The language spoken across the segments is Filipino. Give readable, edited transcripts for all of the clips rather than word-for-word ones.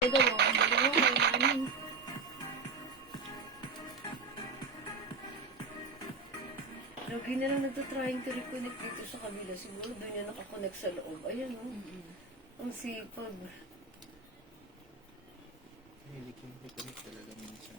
Lagi na lang nagtatrying to reconnect dito sa kabila. Siguro doon yan nakakonect sa loob. Ayan, o. Ang sipag. Hindi ko reconnect talaga minsan.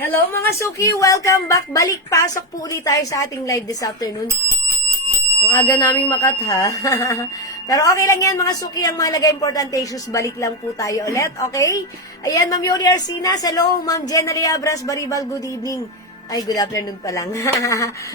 Hello mga Suki! Welcome back! Balik pasok po ulit tayo sa ating live this afternoon. Ang aga naming makat ha. Pero okay lang yan mga Suki. Ang mahalaga importante issues. Balik lang po tayo ulit. Okay? Ayan, Ma'am Yoli Arsinas. Hello, Ma'am Jenna Riabras Baribal. Good evening. Ay, good afternoon pa lang.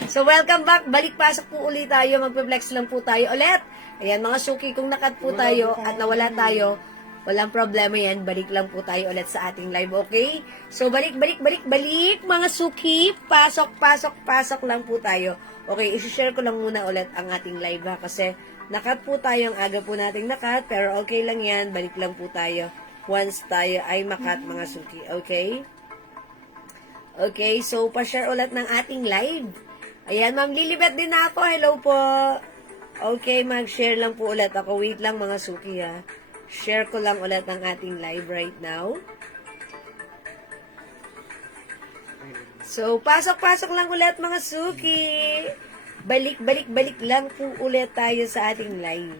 So, welcome back. Balik pasok po ulit tayo. Magpe-flex lang po tayo ulit. Ayan mga Suki. Kung nakat po tayo at nawala tayo, walang problema yan. Balik lang po tayo ulit sa ating live, okay? So, balik, mga Suki. Pasok lang po tayo. Okay, isi-share ko lang muna ulit ang ating live ha. Kasi, nakat po tayo. Ang aga po nating nakat. Pero okay lang yan. Balik lang po tayo. Once tayo ay makat, mga Suki. Okay? Okay, so, pa-share ulit ng ating live. Ayan, Ma'am Lilibet din ako. Hello po. Okay, mag-share lang po ulit ako. Wait lang, mga Suki ha. Share ko lang ulit ang ating live right now. So, pasok lang ulit mga Suki. Balik lang po ulit tayo sa ating live.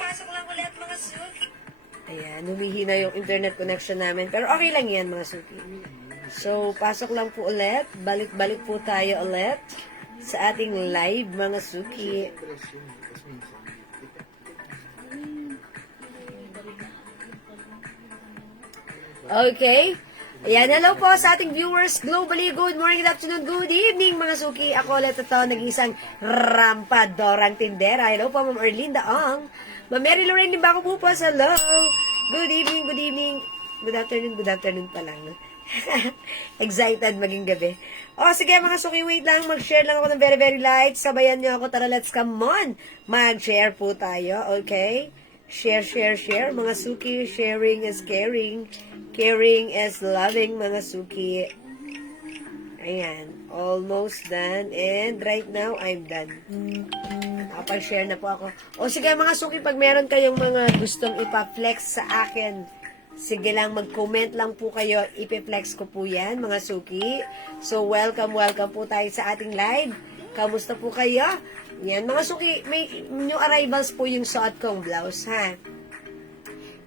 Pasok lang ulit mga Suki. Ayan, humihina yung internet connection namin. Pero okay lang yan mga Suki. So, pasok lang po ulit. Balik po tayo ulit sa ating live, mga Suki. Okay. Ayan, hello po sa ating viewers globally. Good morning, good afternoon, good evening, mga Suki. Ako ulit ito, nag-iisang rampadorang tindera. Hello po, Ma'am Erlinda Ong. Ma'am Mary Lorraine Limbaco po po. Hello. Good evening. Good afternoon pa lang. Excited maging gabi. O, sige mga Suki, wait lang. Mag-share lang ako ng very light. Sabayan niyo ako. Tara, let's come on. Mag-share po tayo, okay? Share. Mga Suki, sharing is caring. Caring is loving, mga Suki. Ayan. Almost done. And right now, I'm done. Nakapag-share na po ako. O, sige mga Suki, pag meron kayong mga gustong ipa-flex sa akin, sige lang, mag-comment lang po kayo. Ipi-flex ko po yan, mga Suki. So, welcome po tayo sa ating live. Kamusta po kayo? Yan, mga Suki, may new arrivals po yung suot kong blouse, ha?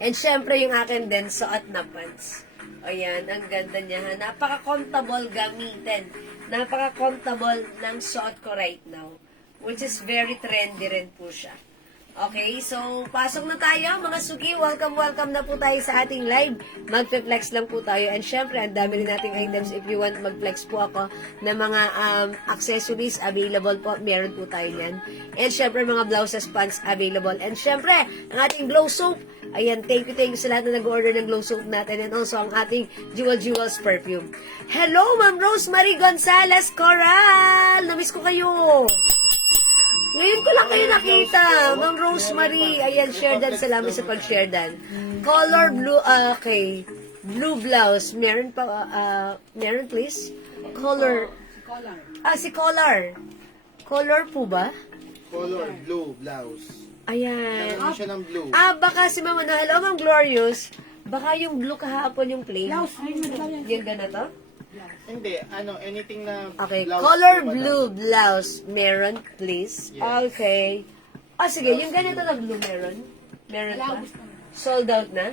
And syempre, yung akin din, suot na pants. Ayan, ang ganda niya, ha? Napaka-comfortable gamitin. Napaka-comfortable ng suot ko right now. Which is very trendy rin po siya. Okay, so pasok na tayo mga Suki. Welcome na po tayo sa ating live. Magpe-flex lang po tayo. And syempre, ang dami rin nating items. If you want mag-flex po ako ng mga accessories available po, meron po tayo yan. And syempre, mga blouses, pants available. And syempre, ang ating glow soap. Ayan, thank you sa lahat na nag-order ng glow soap natin. And also, ang ating Jewels perfume. Hello, Ma'am Rosemary Gonzalez Coral! Namiss ko kayo! Ngayon ko lang kayo nakita. Ma'am Rosemary. Ayan, share dan. Salamat sa pag-share dan. Color blue, okay. Blue blouse. Meron pa, meron please? Color. Si Color. Color po ba? Color blue blouse. Ayan. Nagkaroon siya ng blue. Baka si Ma'am, hello Ma'am Glorious. Baka yung blue kahapon yung plain. Yung ganito? Hindi, anything na Okay, blouse color po, madam. blue blouse. Meron, please. Yes. Okay. Sige, yung ganito na blue meron. Meron pa. Sold out na?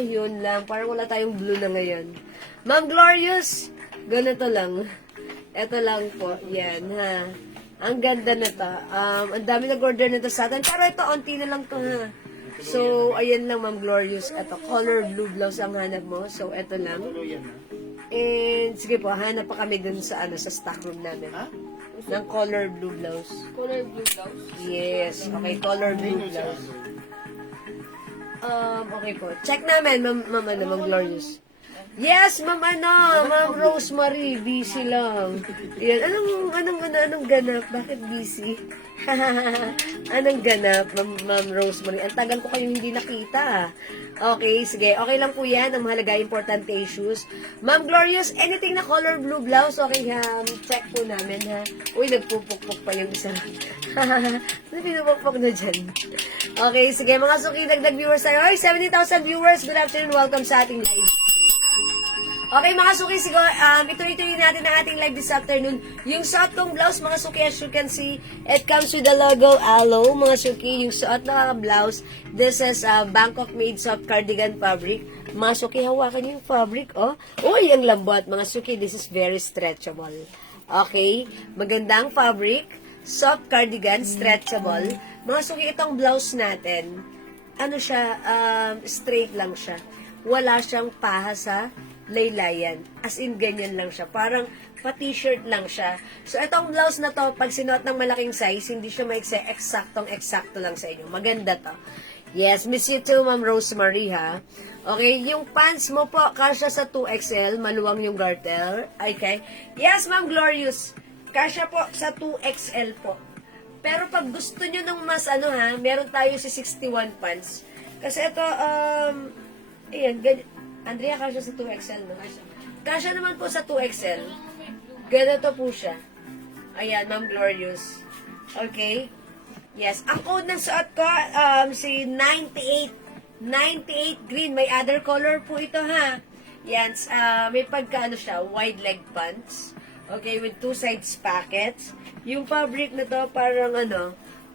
Yun lang. Parang wala tayong blue na ngayon. Ma'am Glorious, ganito lang. Ito lang po. Yan, ha. Ang ganda na to. Ang dami nag-order nito sa atin. Pero ito, onti na lang to, ha. So, ayan lang, Ma'am Glorious. Ito, color blue blouse ang hanap mo. So, ito lang. Tulo yan, ha? And, sige po, hanap pa kami dun sa, sa stock room namin. Ha? Ng color blue blouse. Color blue blouse. Yes. Okay, color blue Yun siya, blouse. Okay po. Check namin, Ma'am Glorious. Yes, Ma'am Rosemary, busy lang. Yan, anong ganap? Bakit busy? Anong ganap, Ma'am Rosemary? Ang tagal ko kayong hindi nakita. Okay, sige. Okay lang po yan. Ang mahalaga, importante issues. Ma'am Glorious, anything na color blue blouse, okay ha? Check po namin ha. Uy, nagpupukpuk pa yung isa. Ano pinupukpuk na dyan? Okay, sige. Mga suki, dagdag viewers tayo. Ay, 70,000 viewers. Good afternoon. Welcome sa ating live. Okay, mga suki, siguro, ituloy-tuloy natin ang ating live this afternoon. Yung suot kong blouse, mga suki, as you can see, it comes with the logo Aloe, mga suki, yung suot na blouse. This is Bangkok made soft cardigan fabric. Mga suki, hawakan niyo yung fabric, oh. Uy, ang lambot, mga suki, this is very stretchable. Okay, magandang fabric, soft cardigan, stretchable. Mga suki, itong blouse natin, ano siya, straight lang siya. Wala siyang paha sa laylayan. As in, ganyan lang siya. Parang pa-t-shirt lang siya. So, itong blouse na to, pag sinuot ng malaking size, hindi siya maikse, eksaktong-eksakto lang sa inyo. Maganda to. Yes, miss you too, Ma'am Rosemary, ha? Okay, yung pants mo po, kasya sa 2XL, maluwang yung garter. Okay? Yes, Ma'am Glorious. Kasya po sa 2XL po. Pero pag gusto nyo ng mas meron tayo si 61 pants. Kasi ito, ayan, Andrea, kasya sa 2XL, no? Kasya naman po sa 2XL. Ganito po siya. Ayan, Ma'am Glorious. Okay? Yes. Ang code ng suot ko, si 98 green. May other color po ito, ha? Yan. May pagkaano siya, wide leg pants. Okay, with two sides pockets. Yung fabric na to, parang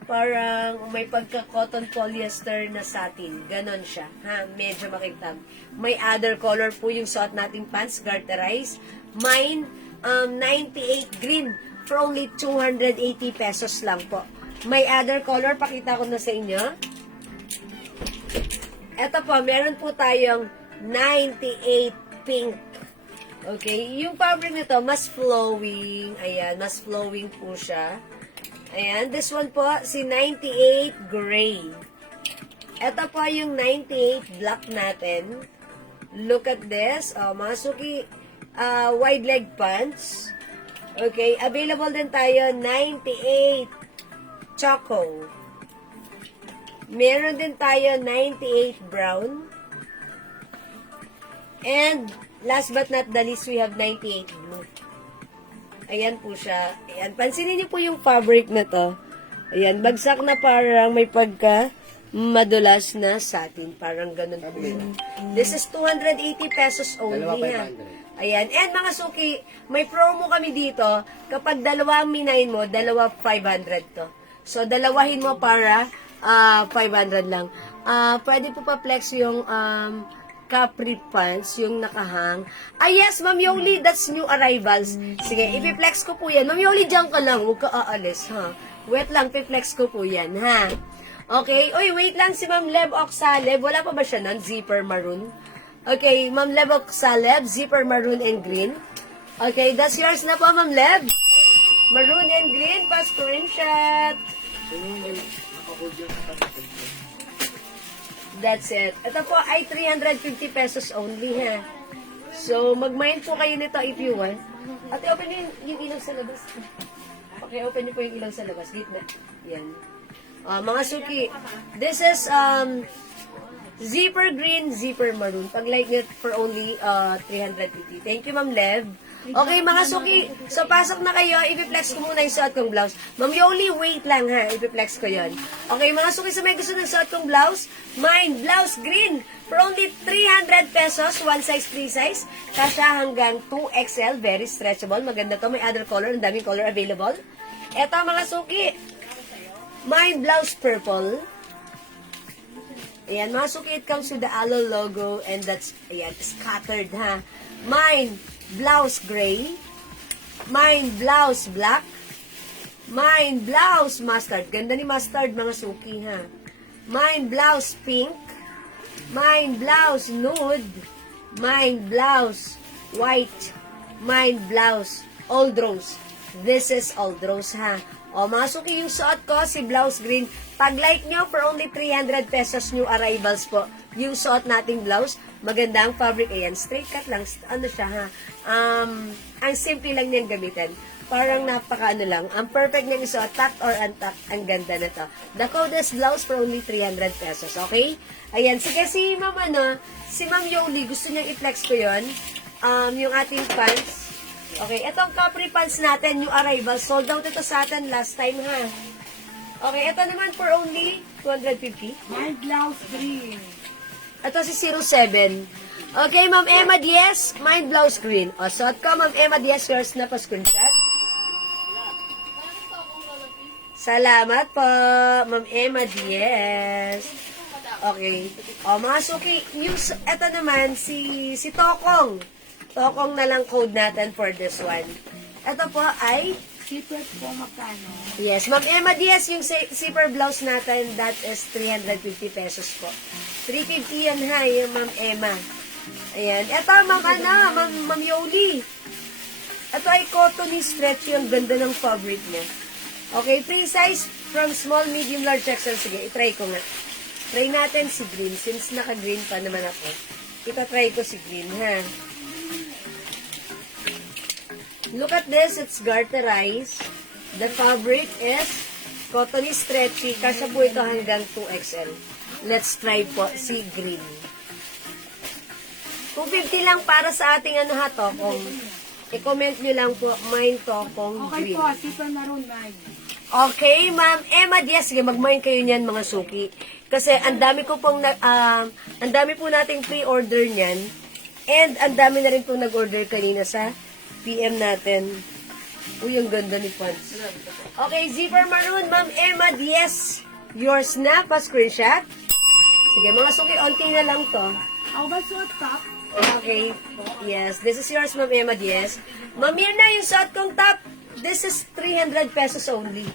parang may pagka-cotton polyester na satin. Ganon siya. Ha? Medyo makitab. May other color po yung suot nating pants, garterized. Mine, 98 green for only 280 pesos lang po. May other color, pakita ko na sa inyo. Ito po, meron po tayong 98 pink. Okay, yung fabric nito, mas flowing. Ayan, mas flowing po siya. Ayan, this one po, si 98 gray. Ito po yung 98 black natin. Look at this. Mga suki, wide leg pants. Okay, available din tayo, 98 choco. Meron din tayo, 98 brown. And, last but not the least, we have 98 blue. Ayan po siya. Ayan. Pansinin niyo po yung fabric na to. Ayan. Bagsak na parang may pagka madulas na satin. Parang ganun po. This is 280 pesos only. Ha? Ayan. And mga suki, may promo kami dito. Kapag dalawa ang minain mo, dalawa 500 to. So, dalawahin mo para 500 lang. Pwede po pa-flex yung capri pants, yung nakahang. Yes, Ma'am Yoli, that's new arrivals. Sige, ipiplex ko po yan. Ma'am Yoli, dyan ka lang. Huwag ka aalis, ha? Wait lang, piplex ko po yan, ha? Okay, uy, wait lang si Ma'am Leb Oxaleb. Wala pa ba siya nun? Zipper maroon. Okay, Ma'am Leb Oxaleb, zipper maroon and green. Okay, that's yours na po, Ma'am Leb. Maroon and green, pa screenshot. That's it. Ito po ay 350 pesos only, ha. So, mag-mind po kayo nito if you want. Ate, open niyo yung ilaw sa labas. Okay, open niyo po yung ilaw sa labas. Gitna. Yan. Mga suki, this is zipper green, zipper maroon. Pag like it for only 350. Thank you, Ma'am Lev. Okay, mga suki. So, pasok na kayo. I-flex ko muna yung suot kong blouse. Ma'am Yoli, wait lang ha. I-flex ko yon. Okay, mga suki, sa may gusto ng suot kong blouse, mine, blouse green. For only 300 pesos, one size, 3 size. Kasya hanggang 2XL. Very stretchable. Maganda to. May other color. Ang daming color available. Eto, mga suki. Mine, blouse purple. Ayan, mga suki, it comes with the aloe logo. And that's, ayan, scattered ha. Mine, blouse gray. Mine, blouse black. Mine, blouse mustard. Ganda ni mustard, mga suki, ha. Mine, blouse pink. Mine, blouse nude. Mine, blouse white. Mine, blouse old rose. This is old rose, ha. O, mga suki, yung suot ko, si blouse green. Pag-like nyo, for only 300 pesos new arrivals po. Yung suot nating blouse. Magandang fabric. Ayan, straight cut lang. Ano siya, ha? Ang simple lang niyan gamitin. Parang napaka ano lang. Ang perfect niyang isuot, tucked or untucked. Ang ganda na to. The coldest blouse for only 300 pesos. Okay? Ayan, sige si Ma'am si Ma'am Yoli, gusto niyang i-flex ko yun. Yung ating pants. Okay, itong capri pants natin, new arrival. Sold out ito sa atin last time, ha? Okay, ito naman for only 250. My blouse green. Ito si 07. Okay, Ma'am Emma Diaz, my blouse green. O, suot ko, Ma'am Emma Diaz, yours na pa screenshot. Salamat po, Ma'am Emma Diaz. Okay. O, mga suki, ito naman, si Tokong. Tokong na lang code natin for this one. Ito po ay Secret po magkano? yes, Ma'am Emma Diaz, yung zipper blouse natin, that is 350 pesos po. 350 yan ha, yung Ma'am Emma. Ayan. Ito, Ma'am Yoli. Ito ay cottony stretch, yung ganda ng fabric niya. Okay, free size from small, medium, large, XL. Sige, itry ko nga. Try natin si green, since naka-green pa naman ako. Itatry ko si green, ha. Look at this, it's garterized. The fabric is cottony stretchy. Kasya po ito hanggang 2XL. Let's try po si green. 250 lang para sa ating tokong. I-comment nyo lang po, mine tokong Okay green. po, super maroon mine. Okay, Ma'am Emma Diaz. Sige, mag-mine kayo niyan, mga suki. Kasi ang dami ang dami po nating pre-order niyan. And ang dami na rin po nag-order kanina sa PM natin. Uy, ang ganda ni pants. Okay, zipper maroon, Ma'am Emma Diaz. Yours na, pa-screenshot. Sige, mga suki, onti na lang to. How about suot top? Okay, yes, this is yours, Ma'am Emma Diaz. Ma'am Mirna, yung suot kong top, this is 300 pesos only.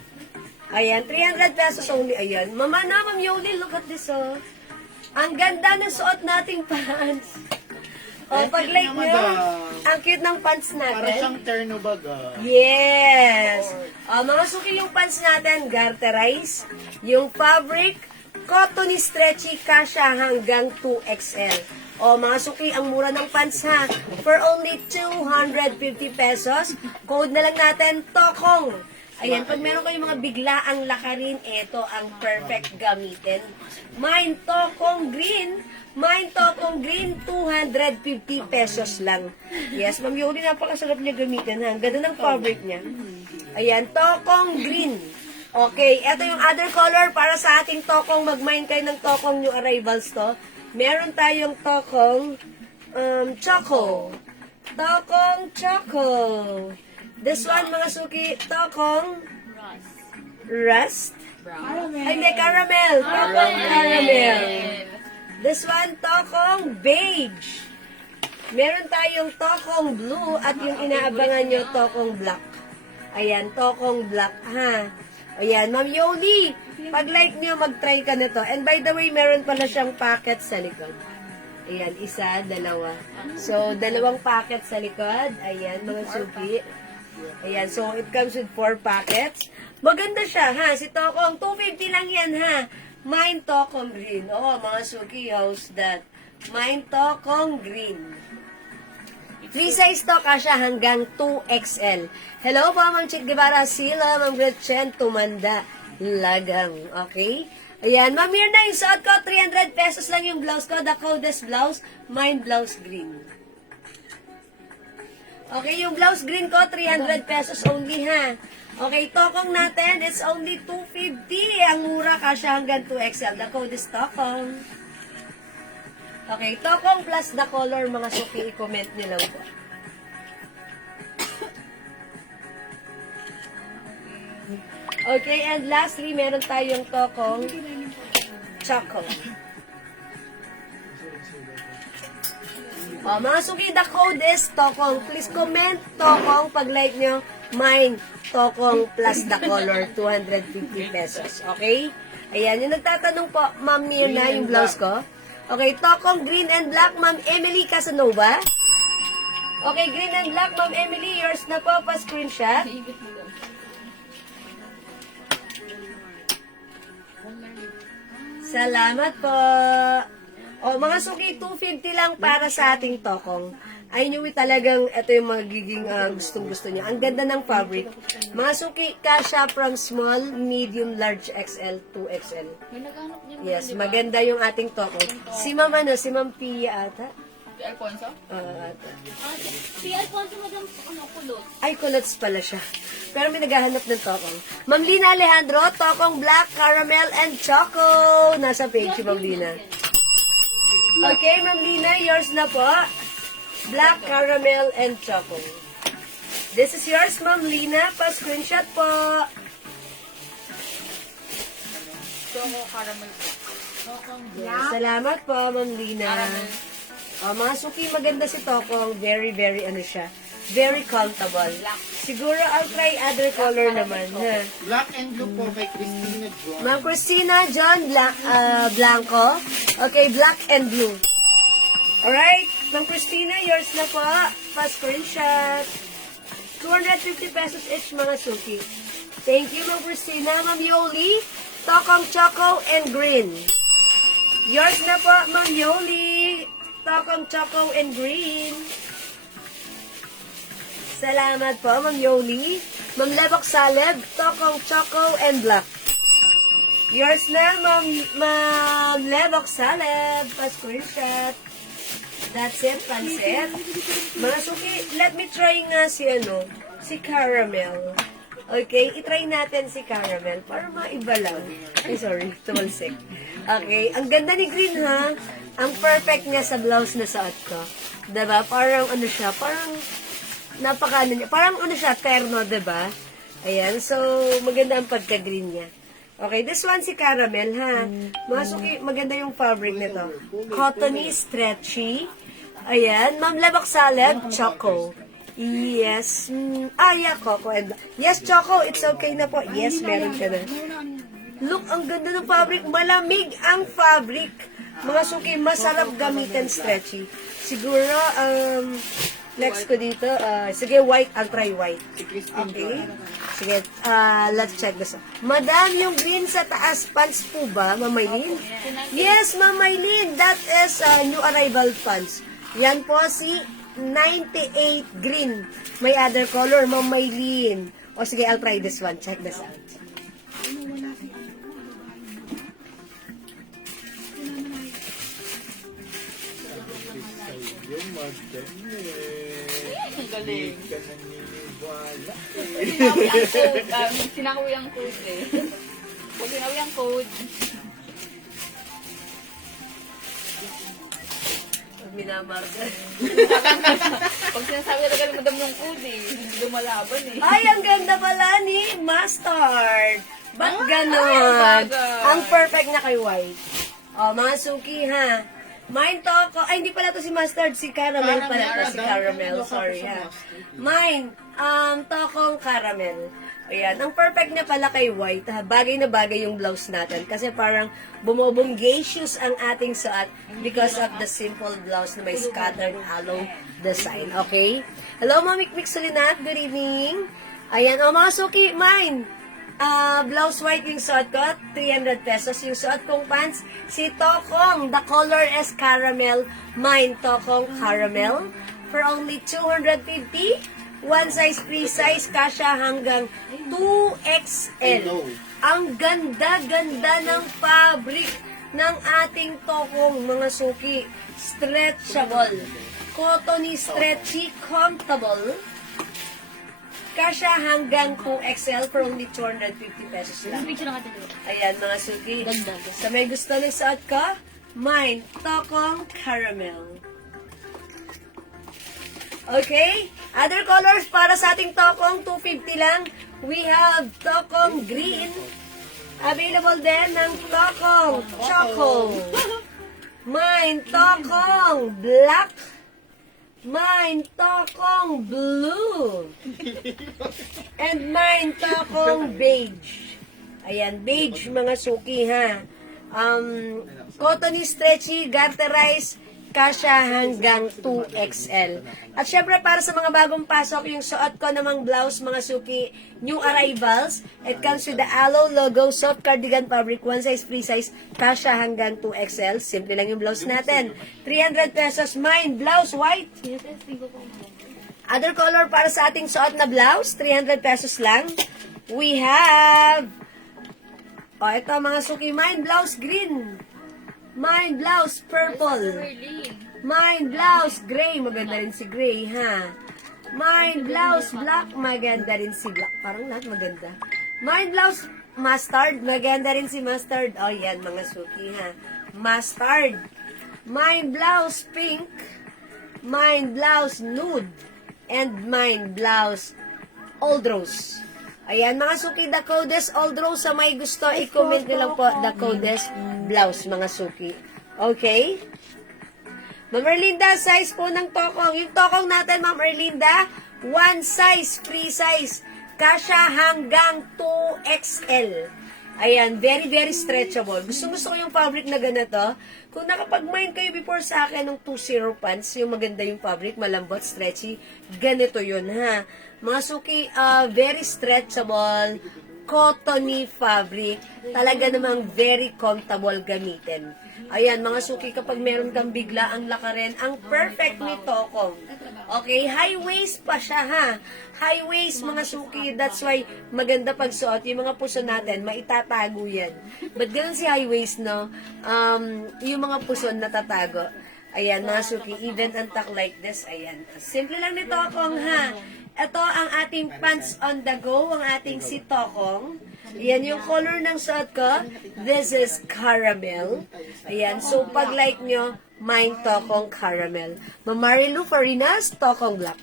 Ayan, 300 pesos only. Ayan. Mama na, Ma'am Yoli, look at this, oh. Ang ganda ng suot nating pants. O, pag-like nyo, ang cute ng pants Para natin. siyang terno baga. Yes! O, mga suki yung pants natin, garterized. Yung fabric, cottony stretchy, kasya hanggang 2XL. O, mga suki, ang mura ng pants ha. For only 250 pesos. Code na lang natin, Tokong. Ayan, pag meron kayong mga biglaang lakarin, ito ang perfect gamitin. Mine Tokong Green. Mine Tokong Green, 250 pesos lang. Yes, Ma'am Yoli, napakasarap niya gamitin ha. Ang ganda ng fabric niya. Ayan, Tokong Green. Okay, ito yung other color para sa ating Tokong. Mag-mine kayo ng Tokong new arrivals to. Meron tayong Tokong Choco. Tokong Choco. This one, mga suki, Tokong Rust. Caramel. Ay, hindi, caramel. Tokong caramel. This one, Tokong Beige. Meron tayong Tokong Blue at yung inaabangan nyo, Tokong Black. Ayan, Tokong Black, ha? Ayan, Ma'am Yoli, pag-like nyo, mag-try ka na to. And by the way, meron pala siyang packet sa likod. Ayan, isa, dalawa. So, dalawang packet sa likod. Ayan, mga suki. Ayan, so it comes with 4 packets. Maganda siya, ha? Si Tokong, 250 lang yan, ha? Mine Tokong Green. Oo, mga suki, how's that? Mine Tokong Green. Free size to, kasya hanggang 2XL. Hello po, Ma'am Chick Guevara, Sila, Ma'am Gretchen, Tumanda, Lagang. Okay? Ayan, Ma'am Mirna, yung suot ko, 300 pesos lang yung blouse ko. The coldest blouse, mine blouse green. Okay, yung blouse green ko, 300 pesos only ha. Okay, tokong natin, it's only 250. Ang mura, kasya hanggang 2XL. The code is tokong. Okay, tokong plus the color, mga suki, i-comment nyo lang po. Okay, and lastly, meron tayong tokong choco. Oh, mga suki, the code is tokong. Please comment tokong pag like nyo. Mine, tokong plus the color, 250 pesos. Okay? Ayan, yung nagtatanong po, Ma'am Mirna, yung blouse ko. Okay, tokong green and black, Ma'am Emily Casanova. Okay, green and black, Ma'am Emily, yours na po, pa-screenshot. Salamat po. O, mga suki, 250 lang para sa ating tokong. I knew it talagang ito yung magiging gustong-gusto niya. Ang ganda ng fabric. Mga suki, kasha from small, medium, large, XL, 2XL. Yes, maganda yung ating tokong. Si Ma'am ano, si Ma'am Pia ata? Si Alfonso? Ata. Si Alfonso madam, kulot. Ay, kulots pala siya. Pero may naghahanap ng tokong. Ma'am Lina Alejandro, tokong black, caramel, and choco. Nasa page si Ma'am Lina. Okay, Ma'am Lina, yours na po. Black, caramel, and choco. This is yours, Ma'am Lina. Pa-screenshot po. Choco caramel. Salamat po, Ma'am Lina. Caramel. Mga suki, maganda si Tokong. Very, very, ano siya. Very comfortable. Siguro, I'll try other color naman. Ha? Black and blue po kay Christina John. Ma'am Christina John Blanco. Okay, black and blue. Alright, Ma'am Christina, yours na po. Pa-screenshot. 250 pesos each, mga suki. Thank you, Ma'am Christina. Ma'am Yoli, Tokong Choco and Green. Yours na po, Ma'am Yoli. Tokong Choco and Green. Salamat po, Ma'am Yoli. Ma'am Lebok Saleb, Tokong Choco and Black. Yours na, Ma'am Lebok Saleb. Pa-screenshot. That's it, pansit. Mga suki, let me try nga si caramel. Okay, itry natin si caramel para maiba lang. Ay, sorry, tumalsik. Okay, ang ganda ni Green ha. Ang perfect niya sa blouse na suot ko. Diba? Parang ano siya, parang napaka ano niya. Parang ano siya, terno, diba? Ayan, so maganda ang pagka-green niya. Okay, this one si caramel ha. Mga suki, maganda yung fabric nito. Cottony, stretchy. Ayan, Ma'am Lebak Saleb, choco. Yes. Yeah, Coco. Yes, Choco, it's okay na po. Yes, meron ka na. Look, ang ganda ng fabric. Malamig ang fabric. Mga suki, masarap gamitin stretchy. Siguro, next ko dito, sige, white. I'll try white. Okay. Sige, let's check this. Madam, yung green sa taas, pants po ba, Ma'am Maylin? Yes, Ma'am Maylin. That is new arrival pants. Yan po si 98 green. May other color, Ma'am Maylin. O sige, I'll try this one. Check this out. Yung madami. Ang galing. Hindi ka naniniwala. Sinawi ang code eh. Pag sinawi ang code, Minamarga. pag sinasabi talaga ng madam yung code eh, hindi lumalaban eh. Ay, ang ganda pala ni Mustard. Ba't ganon? bagay. Ang perfect na kay White. O, mga suki ha. Mine to ako. Ay, hindi pala to si Mustard. Si Caramel pala to. Si Caramel. Sorry ha. Mine, tokong Caramel. Ayan, ang perfect niya pala kay White, ha? Bagay na bagay yung blouse natin kasi parang bumobonggacious ang ating suot because of the simple blouse na may scattered hollow design. Okay? Hello, Mami Mixolinat. Good evening. Ayan, mga suki, mine. Blouse white yung suot ko, 300 pesos. Yung suot kong pants, si Tokong. The color is caramel. Mine, Tokong caramel. For only 250. One size, free size, kasha hanggang 2XL. Ang ganda-ganda ng fabric ng ating tokong, mga suki. Stretchable. cottony, stretchy, comfortable. Kasya hanggang 2XL for only 250 pesos lang. Picture lang natin. Ayan, mga suki. Ganda. Sa may gusto ng suot ko, mine, tokong caramel. Okay? Other colors para sa ating tokong, 250 lang. We have tokong green. Available din ng tokong choco. Mine, tokong black. Mine, tokong blue. And mine, tokong beige. Ayan, beige mga suki ha. Cottony, stretchy, garterized, kasya hanggang 2XL. At syempre para sa mga bagong pasok, yung suot ko namang blouse mga suki, new arrivals. It comes with the Aloe logo, soft cardigan fabric, one size, free size, kasya hanggang 2XL. Simple lang yung blouse natin. 300 pesos, mine, blouse, white. Other color para sa ating suot na blouse, 300 pesos lang. We have, ito mga suki, mine, blouse, green. Mine, blouse, purple. Mine, blouse, gray. Maganda rin si gray, ha? Mine, blouse, black. Maganda rin si black. Parang lahat maganda. Mine, blouse, mustard. Maganda rin si mustard. Oh, yan, mga suki, ha? Mustard. Mine, blouse, pink. Mine, blouse, nude. And mine, blouse, old rose. Ayan, mga suki, the codes, old rose, sa may gusto, i-comment nyo lang po, the codes, blouse, mga suki. Okay? Ma'am Erlinda, size po ng tokong. Yung tokong natin, Ma'am Erlinda, one size, free size. Kasya hanggang 2XL. Ayan, very, very stretchable. Gusto ko yung fabric na ganito. Kung nakapag-mine kayo before sa akin ng 2-0 pants, yung maganda yung fabric, malambot, stretchy, ganito yun, ha? Mga suki, very stretchable, cottony fabric, talaga namang very comfortable gamitin. Ayan, mga suki, kapag meron kang bigla ang lakarin, ang perfect ni tokong. Okay, high waist pa siya, ha? High waist, mga suki, that's why maganda pagsuot. Yung mga puso natin, maitatago yan. But ganun si high waist, no? Yung mga puso natatago. Ayan, mga suki, even antak like this, ayan. Simple lang ni tokong, ha? Ito ang ating pants on the go, ang ating si tokong. Ayan yung color ng suot ko. This is caramel. Ayan, so pag like nyo, mine tokong caramel. Ma'am Marilu Farinas, tokong black.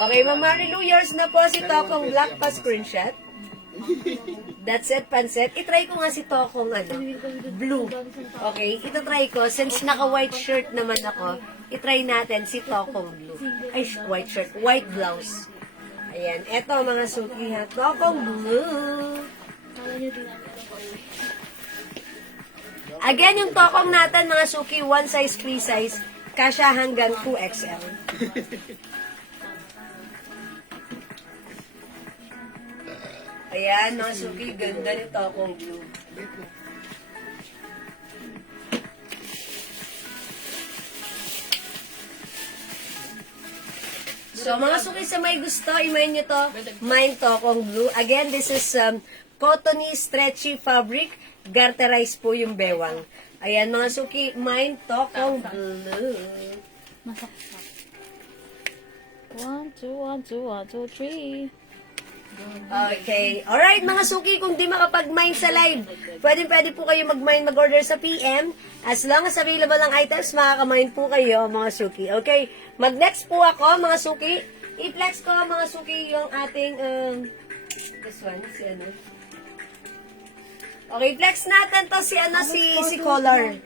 Okay, Ma'am Marilu, yours na po si tokong black pa screenshot. That's it, pansit. I-try ko nga si tokong blue. Okay, ito-try ko. Since naka-white shirt naman ako, i-try natin si tokong blue. Ay, white shirt. White blouse. Ayan. Eto, mga suki ha. Tokong blue. Again, yung tokong natin, mga suki, one size, free size. Kasya hanggang 2XL. Ayan, mga suki, ganda ni tokong blue. So, mga suki sa may gusto, i-mine nyo to, mine tokong blue. Again, this is cottony, stretchy fabric. Garterized po yung bewang. Ayan, mga suki, mine tokong blue. Masaksak. 1, 2, 1, 2, 1, 2, 3. Okay. Alright, mga suki, kung di makapag-mine sa live, pwede po kayo mag-mine, mag-order sa PM. As long as available ang items, makaka-mine po kayo, mga suki. Okay, mag-next po ako, mga suki. I-flex ko, mga suki, yung ating, this one, si ano. Okay, flex natin to si color.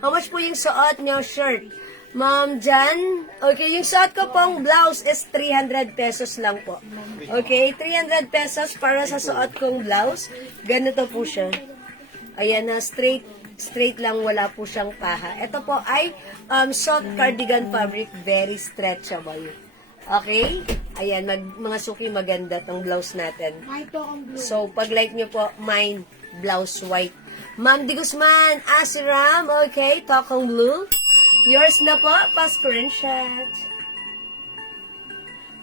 How much po yung suot nyo shirt? Ma'am Jan, okay, yung suot ko pong blouse is 300 pesos lang po. Okay, 300 pesos para sa suot kong blouse. Ganito po siya. Ayan na, straight lang, wala po siyang paha. Ito po ay soft cardigan fabric, very stretchable. Okay? Ayan, mga suki, maganda tong blouse natin. May tokong blue. So, pag like nyo po, mine, blouse white. Ma'am Di Guzman, Asiram, okay, tokong blue. Yours na po, pa-screenshot.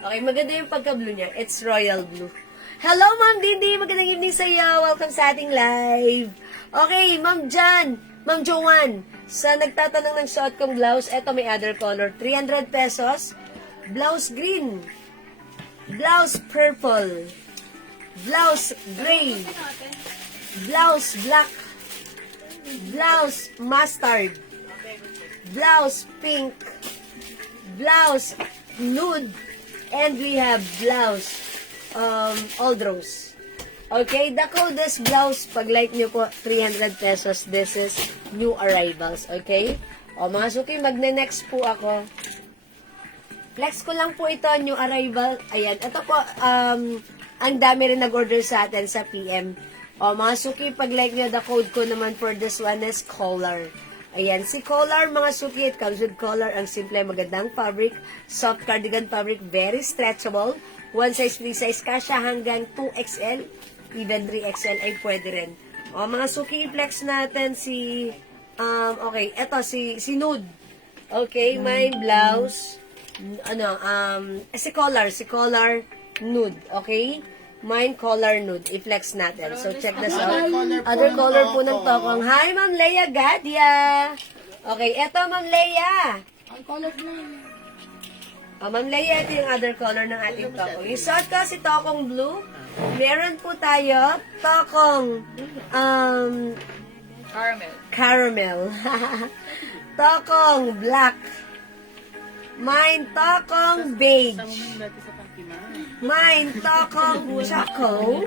Okay, maganda yung pagka-blue niya. It's royal blue. Hello, Ma'am Dindi. Magandang evening sa iyo. Welcome sa ating live. Okay, Ma'am Jan, Ma'am Joanne, sa nagtatanong ng suot kong blouse, eto may other color, 300 pesos. Blouse green, blouse purple, blouse gray, blouse black, blouse mustard, blouse pink, blouse nude, and we have blouse old rose. Okay, the code is blouse. Pag like nyo po, 300 pesos. This is new arrivals. Okay? O mga suki, magne-next po ako. Flex ko lang po ito, new arrival. Ayan, ito po, ang dami rin nag-order sa atin sa PM. O mga suki, pag like nyo, the code ko naman for this one is collar. Ayan, si collar, mga suki, it comes with collar. Ang simple, magandang fabric. Soft cardigan fabric, very stretchable. One size, free size, kasya hanggang 2XL. Even 3XL ay pwede rin. O, mga suki, i-flex natin si, okay, eto, si nude. Okay, may blouse, si collar, nude, okay? Mine, collar, nude. I-flex natin. So, check this out. Other color po ng tokong. Hi, Ma'am Leia Gadia. Okay, eto, Ma'am Leia. Ang color blue. Ma'am Leia, ito yung other color ng ating tokong. Yung suot ko, si tokong blue. Meron po tayo, tokong, caramel. Tokong black. Mine, tokong beige. Mine, tokong choco.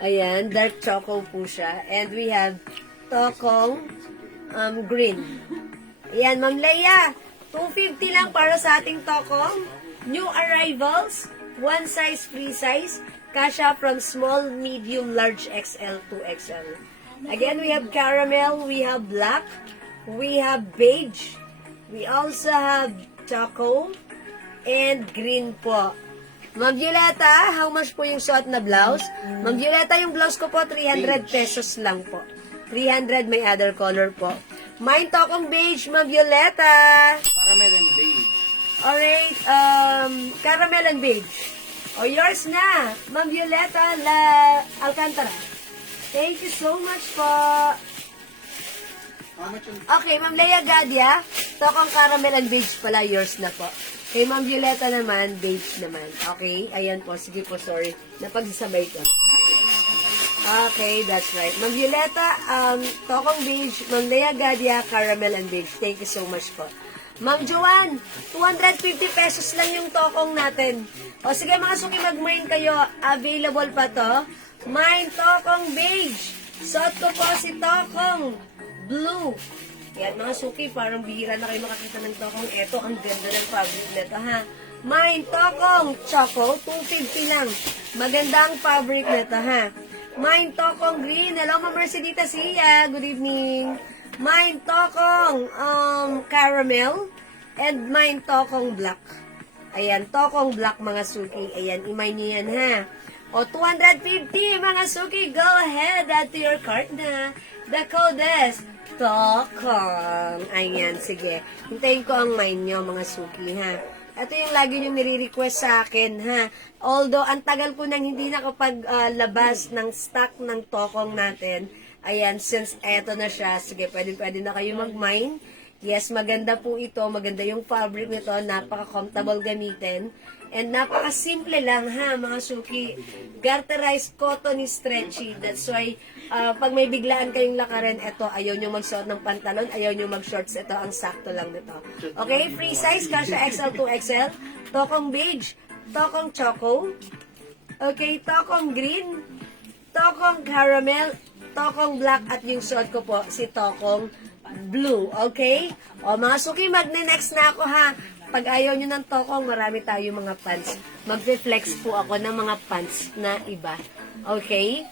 Ayan, dark choco po siya. And we have tokong green. Ayan, Ma'am Leia, 250 lang para sa ating tokong. New arrivals, one size, free size. Kasha from small, medium, large, XL to XL. Again, we have caramel, we have black, we have beige, we also have choco, and green po. Ma'am Violeta, how much po yung suot na blouse? Ma'am Violeta, yung blouse ko po, 300 pesos lang po. 300, may other color po. Mine tokong beige, Ma'am Violeta. Caramel and beige. Alright, caramel and beige. O, yours na, Ma'am Violeta Alcantara. Thank you so much po. How much yung Okay, Ma'am Leia Gadia, tokong caramel and beige pala, yours na po. Kay Ma'am Violeta naman, beige naman. Okay, ayan po, sige po, sorry. Napagsasabay ko. Okay, that's right. Ma'am Violeta, tokong beige. Ma'am Leia Gadia, caramel and beige. Thank you so much po. Ma'am Joanne, 250 pesos lang yung tokong natin. O sige mga suki, mag-mine kayo. Available pa to. Mine, tokong beige. Suot ko po si tokong blue. Yan mga suki, parang bihira na kayo makakita ng tokong. Eto, ang ganda ng fabric nito ha. Mine, tokong choco, 250 lang. Magandang fabric nito ha. Mine, tokong green. Hello, Ma'am Mercedita Sia. Good evening. Mine, tokong caramel. And mine, tokong black. Ayan, tokong black mga suki. Ayan, imay niyo yan ha. O, 250 mga suki. Go ahead, add to your cart na. The code is tokong. Ayan, sige. Hintayin ko ang mine nyo mga suki ha. Ito yung lagi nyo nire-request sa akin ha. Although, ang tagal ko nang hindi nakapaglabas ng stock ng tokong natin. Ayan, since eto na siya, sige, pwede na kayo mag-mine. Yes, maganda po ito. Maganda yung fabric nito. Napaka-comfortable gamitin. And napaka-simple lang ha, mga suki. Garterized cotton is stretchy. That's why, pag may biglaan kayong lakarin, ito, ayaw nyo magsuot ng pantalon, ayaw nyo mag-shorts, ito, ang sakto lang nito. Okay, free size, kasha XL to XL. Tokong beige, tokong choco. Okay, tokong green, tokong caramel, tokong black, at yung suot ko po, si tokong blue, okay? O, mga suki, magne-next na ako, ha? Pag ayaw nyo ng tokong, marami tayo mga pants. Mag-flex po ako ng mga pants na iba. Okay?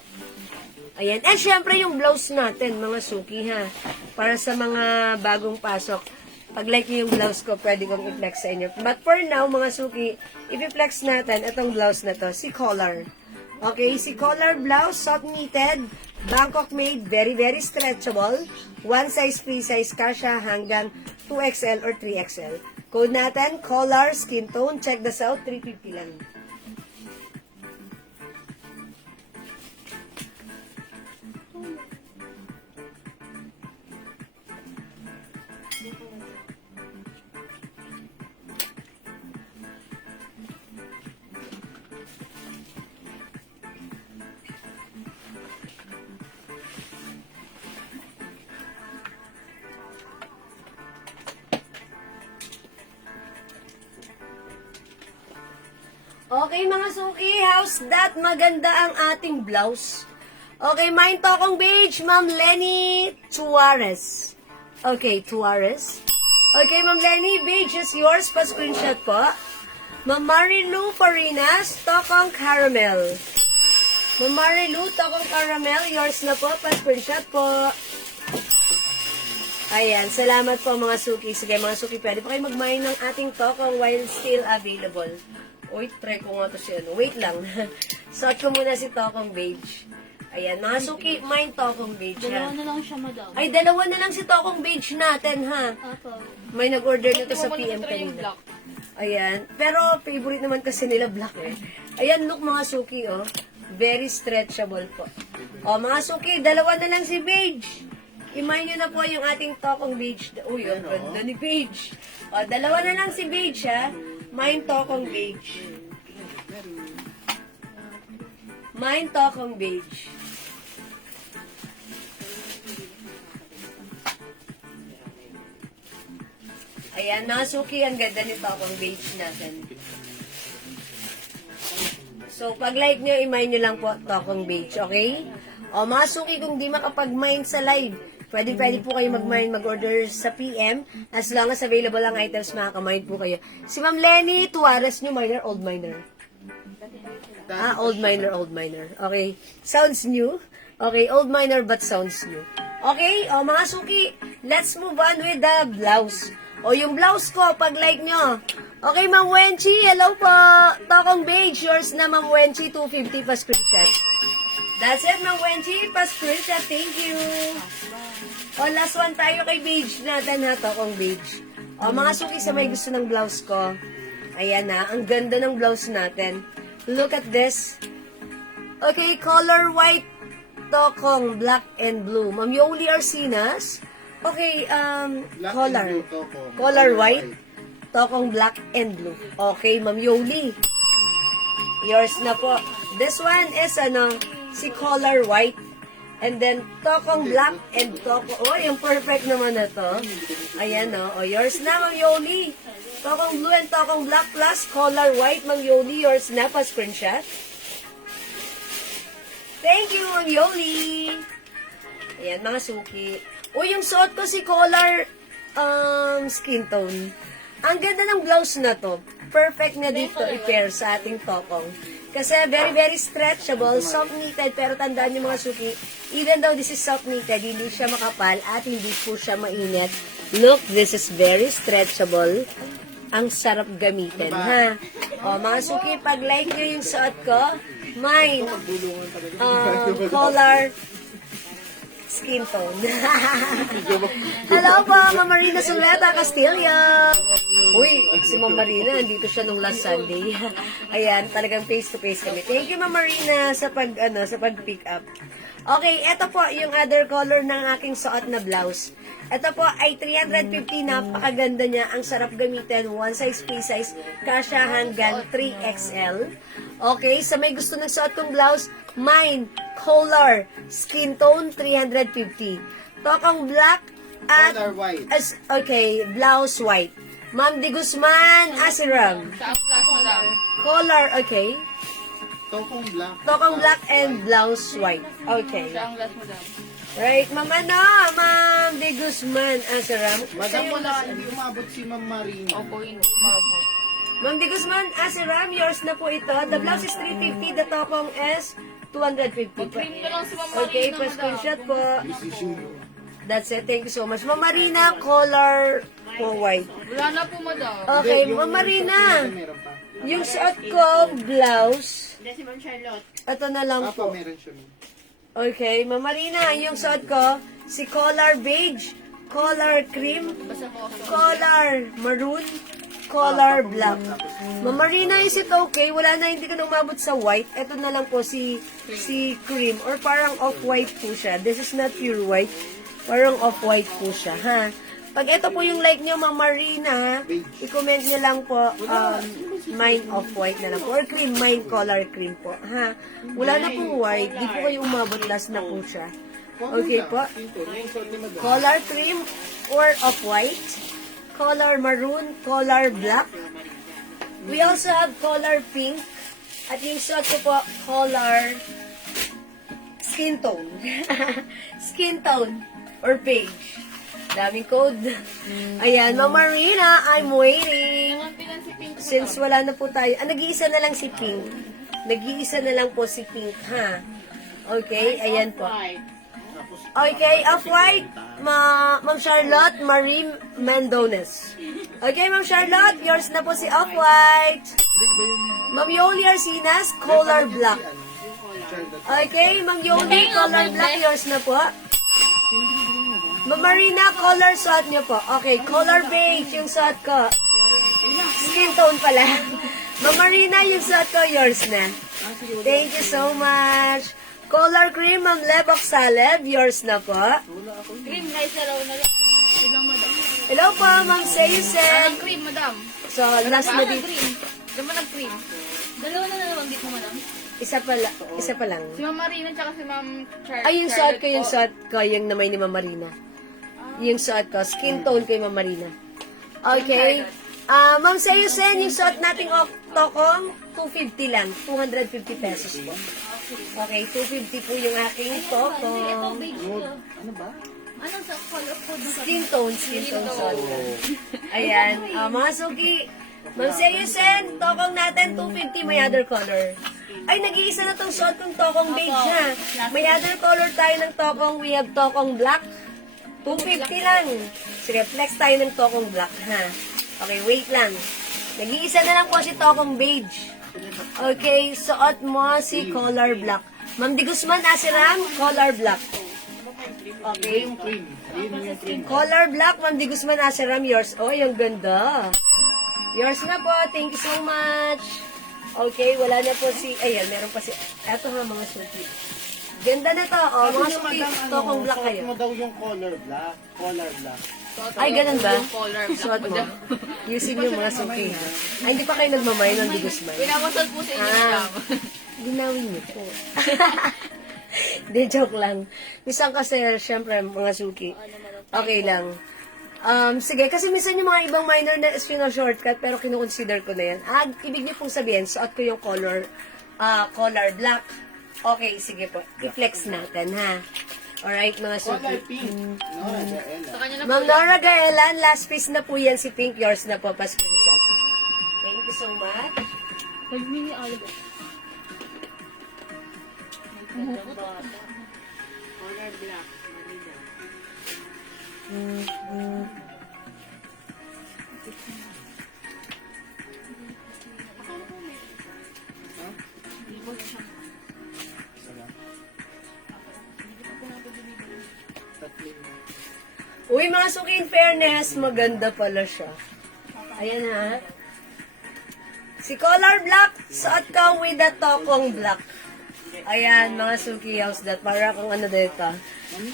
Ayan. And syempre, yung blouse natin, mga suki, ha? Para sa mga bagong pasok. Pag like nyo yung blouse ko, pwede kong i-flex sa inyo. But for now, mga suki, i-flex natin itong blouse na to, si collar. Okay? Si collar blouse, soft knitted, Bangkok made, very, very stretchable. One size, free size, kasha hanggang 2XL or 3XL. Code natin, color, skin tone. Check this out, 350 lang. Okay, mga suki, how's that? Maganda ang ating blouse. Okay, mine tokong beige, Ma'am Lenny Tuarez. Okay, Tuarez. Okay, Ma'am Lenny, beige is yours. Pa-screenshot po. Ma'am Marilu Farinas, tokong caramel. Ma'am Marilu, tokong caramel, yours na po. Pa-screenshot po. Ayan, salamat po mga suki. Sige mga suki, pwede pa kayo mag-mine ng ating tokong while still available. Uy, try ko nga to siya. Wait lang. Suot ko muna si tokong beige. Ayan, mga suki, mine tokong beige ha. Dalawa na lang siya, madam. Ay, dalawa na lang si tokong beige natin ha. Apo. May nag-order nito sa Hindi PM mo try yung kanina. black. Ayan, pero favorite naman kasi nila black eh. Ayan, look mga suki oh. Very stretchable po. O, mga suki, dalawa na lang si beige. Imay nyo na po yung ating tokong beige. Uy, ang ganda ni beige. O, dalawa na lang si beige ha. Mine tokong beige. Mine tokong beige. Ayan, nasuki ang ganda nito akong beige natin. So, pag like nyo, imay nyo lang po tokong beige, okay? O, mga suki, kung di makapag-mine sa live, pwede po kayo mag-mine, mag-order sa PM. As long as available ang items, makaka-mine po kayo. Si Ma'am Lenny Tuarez, new miner, old miner. Old miner. Okay. Sounds new. Okay, old miner but sounds new. Okay, o mga suki, let's move on with the blouse. O yung blouse ko, pag like nyo. Okay, Ma'am Wenchi, hello po. Tokong beige, yours na Ma'am Wenchi, 250 pa screenshot. That's it, Ma'am Wenchi, pa screenshot, thank you. O, last one tayo kay beige natin ha, tokong beige. O, mga suki sa may gusto ng blouse ko. Ayan na, ang ganda ng blouse natin. Look at this. Okay, color white, tokong black and blue. Ma'am Yoli Arcinas. Okay, Black color. and blue, tokong. Color white, tokong black and blue. Okay, Ma'am Yoli. Yours na po. This one is, si color white. And then, tokong black and tokong... Oh, yung perfect naman na to. Ayan, O, yours na, Ma'am Yoli. Tokong blue and tokong black plus color white, Ma'am Yoli. Yours na, pa-screenshot. Thank you, Ma'am Yoli. Ayan, mga suki. Yung suot ko si color skin tone. Ang ganda ng blouse na to. Perfect na dito i-pair sa ating tokong. Kasi very, very stretchable, soft-knitted, pero tandaan niyo mga suki, even though this is soft-knitted, hindi siya makapal at hindi po siya mainit. Look, this is very stretchable. Ang sarap gamitin, ha? O, mga suki, pag like niyo yung suot ko, mine, color, skin tone. Hello po, Ma'am Marina Suleta Castillo. Uy, si Ma'am Marina, andito siya nung last Sunday. Ayan, talagang face-to-face kami. Thank you, Ma'am Marina, sa pag-pick up. Okay, ito po yung other color ng aking suot na blouse. Ito po ay 350, napakaganda niya. Ang sarap gamitin, one size, free size, kasya hanggang 3XL. Okay, sa may gusto ng suot kong blouse, mine, color, skin tone, 350. Tokong black at... Color white. Okay, blouse white. Ma'am De Guzman, Asiram. Sa flash, madam. Color, okay. Tokong black. Tokong black and blouse white. Okay. Sa flash, madam. Right, Ma'am Ma'am De Guzman, Asiram. Madam mo na, hindi umabot si Ma'am Marina. Opo, hindi mabot. Ma'am De Guzman, Asiram, yours na po ito. The blouse is 350, the tokong is 250 po. Cream na lang si Ma'am Marina, Okay, madam. pa-screenshot po. That's it. Thank you so much. Ma'am Marina, color po white. Wala na po, madam. Okay, Hindi, Ma'am Marina. Meron pa. Yung suot ko, blouse. Si Ma'am Charlotte. Ito na lang po. Meron siya. Okay, Ma'am Marina, yung suot ko, si color beige, color cream, Basta po ako. color maroon, color black. Ma'am Marina, is it okay? Wala na, hindi ko na umabot sa white. Ito na lang po si cream or parang off-white po siya. This is not pure white. Parang off-white po siya, ha? Pag ito po yung like nyo, Ma'am Marina, i-comment nyo lang po, mine off-white na lang po. Or cream, mine color cream po, ha? Wala na po white. Di po kayo umabot, last na po siya. Okay po? Color cream or off-white. Color maroon, color black. We also have color pink. At yung suot ko po, color, skin tone. Skin tone or beige. Daming code. Ayan, Ma'am Marina, I'm waiting. Ang pilan si Pink. Since wala na po tayo, nag-iisa na lang si Pink. Nag-iisa na lang po si Pink, ha? Okay, ayan po. Okay, off-white, Ma'am Charlotte Marie Mendones. Okay, Ma'am Charlotte, yours na po si off-white. Ma'am Yoli Arcinas, color black. Okay, Ma'am Yoli, color black, yours na po. Ma'am Marina, color suot niyo po. Okay, color beige yung suot ko. Skin tone pala. Ma'am Marina, yung suot ko, yours na. Thank you so much. Color cream, Ma'am Lebok Saleb, yours na po. Cream, guys, na raw na lang. Ilang madam. Hello po, Ma'am Seyusen. Anong cream, madam? So, last na din. Cream. Diba nag-cream? Dalawa na nabanggit mo, madam. Isa pa lang. Si Ma'am Marina tsaka si Ma'am Charlotte. Ay, yung suot ko, yung namay ni Ma'am Marina. Yung suot ko, skin tone kay Ma'am Marina. Okay. Ma'am Seyusen, yung suot nating tokong, 250 lang. 250 pesos po. Okay, 250 po yung aking tokong. Ano ba? Anong sa color code ng Skin tone suot ko. Ayan, mga suki. Ma'am Seyusen, tokong natin, 250, may other color. Ay, nag-iisa na tong suot kong tokong beige, ha. May other color tayo ng tokong. We have tokong black. 250 lang. Sige, flex tayo ng tokong black, ha. Okay, wait lang. Nag-iisa na lang po si tokong beige. Okay, suot mo si color black. Ma'am Di Guzman, Asiram, color black. Okay. Yung cream. Yun yung cream. Color black, Ma'am Di Guzman, Asiram, yours. Oh, yung ganda. Yours na po. Thank you so much. Okay, wala na po si... Ayan, meron pa si... Eto ha, mga suki. Ganda na to. Oh, mga suki, tokong black kayo. Suot mo daw yung color black. Color black. Ay, ganun ba? Yung color black Suot mo. Using yung mga suki, ha? Ay, hindi pa kayo nagmamay ng Di Guzman. Pinapasal po sa inyo, Ah. madam. Ginawin niyo po. Hindi, joke lang. Minsan kasi, syempre, mga suki. Okay lang. Sige, kasi minsan yung mga ibang minor na shortcut, pero kinukonsider ko na yan. Ibig niyo pong sabihin, suot ko yung color black. Okay, sige po. I-flex natin, ha? Alright, mga suki. Color pink. Nora Gaela. Sa kanya na po. Ma'am Nora Gaelan, last piece na po yan si Pink. Yours na po, pa-screenshot. Thank you so much. Nag-mini olive. Color black. Marina. Uy, mga suki, in fairness, maganda pala siya. Ayan ha. Si color black, suot ka with the tokong black. Ayan, mga suki, how's that? Para kung ano dito.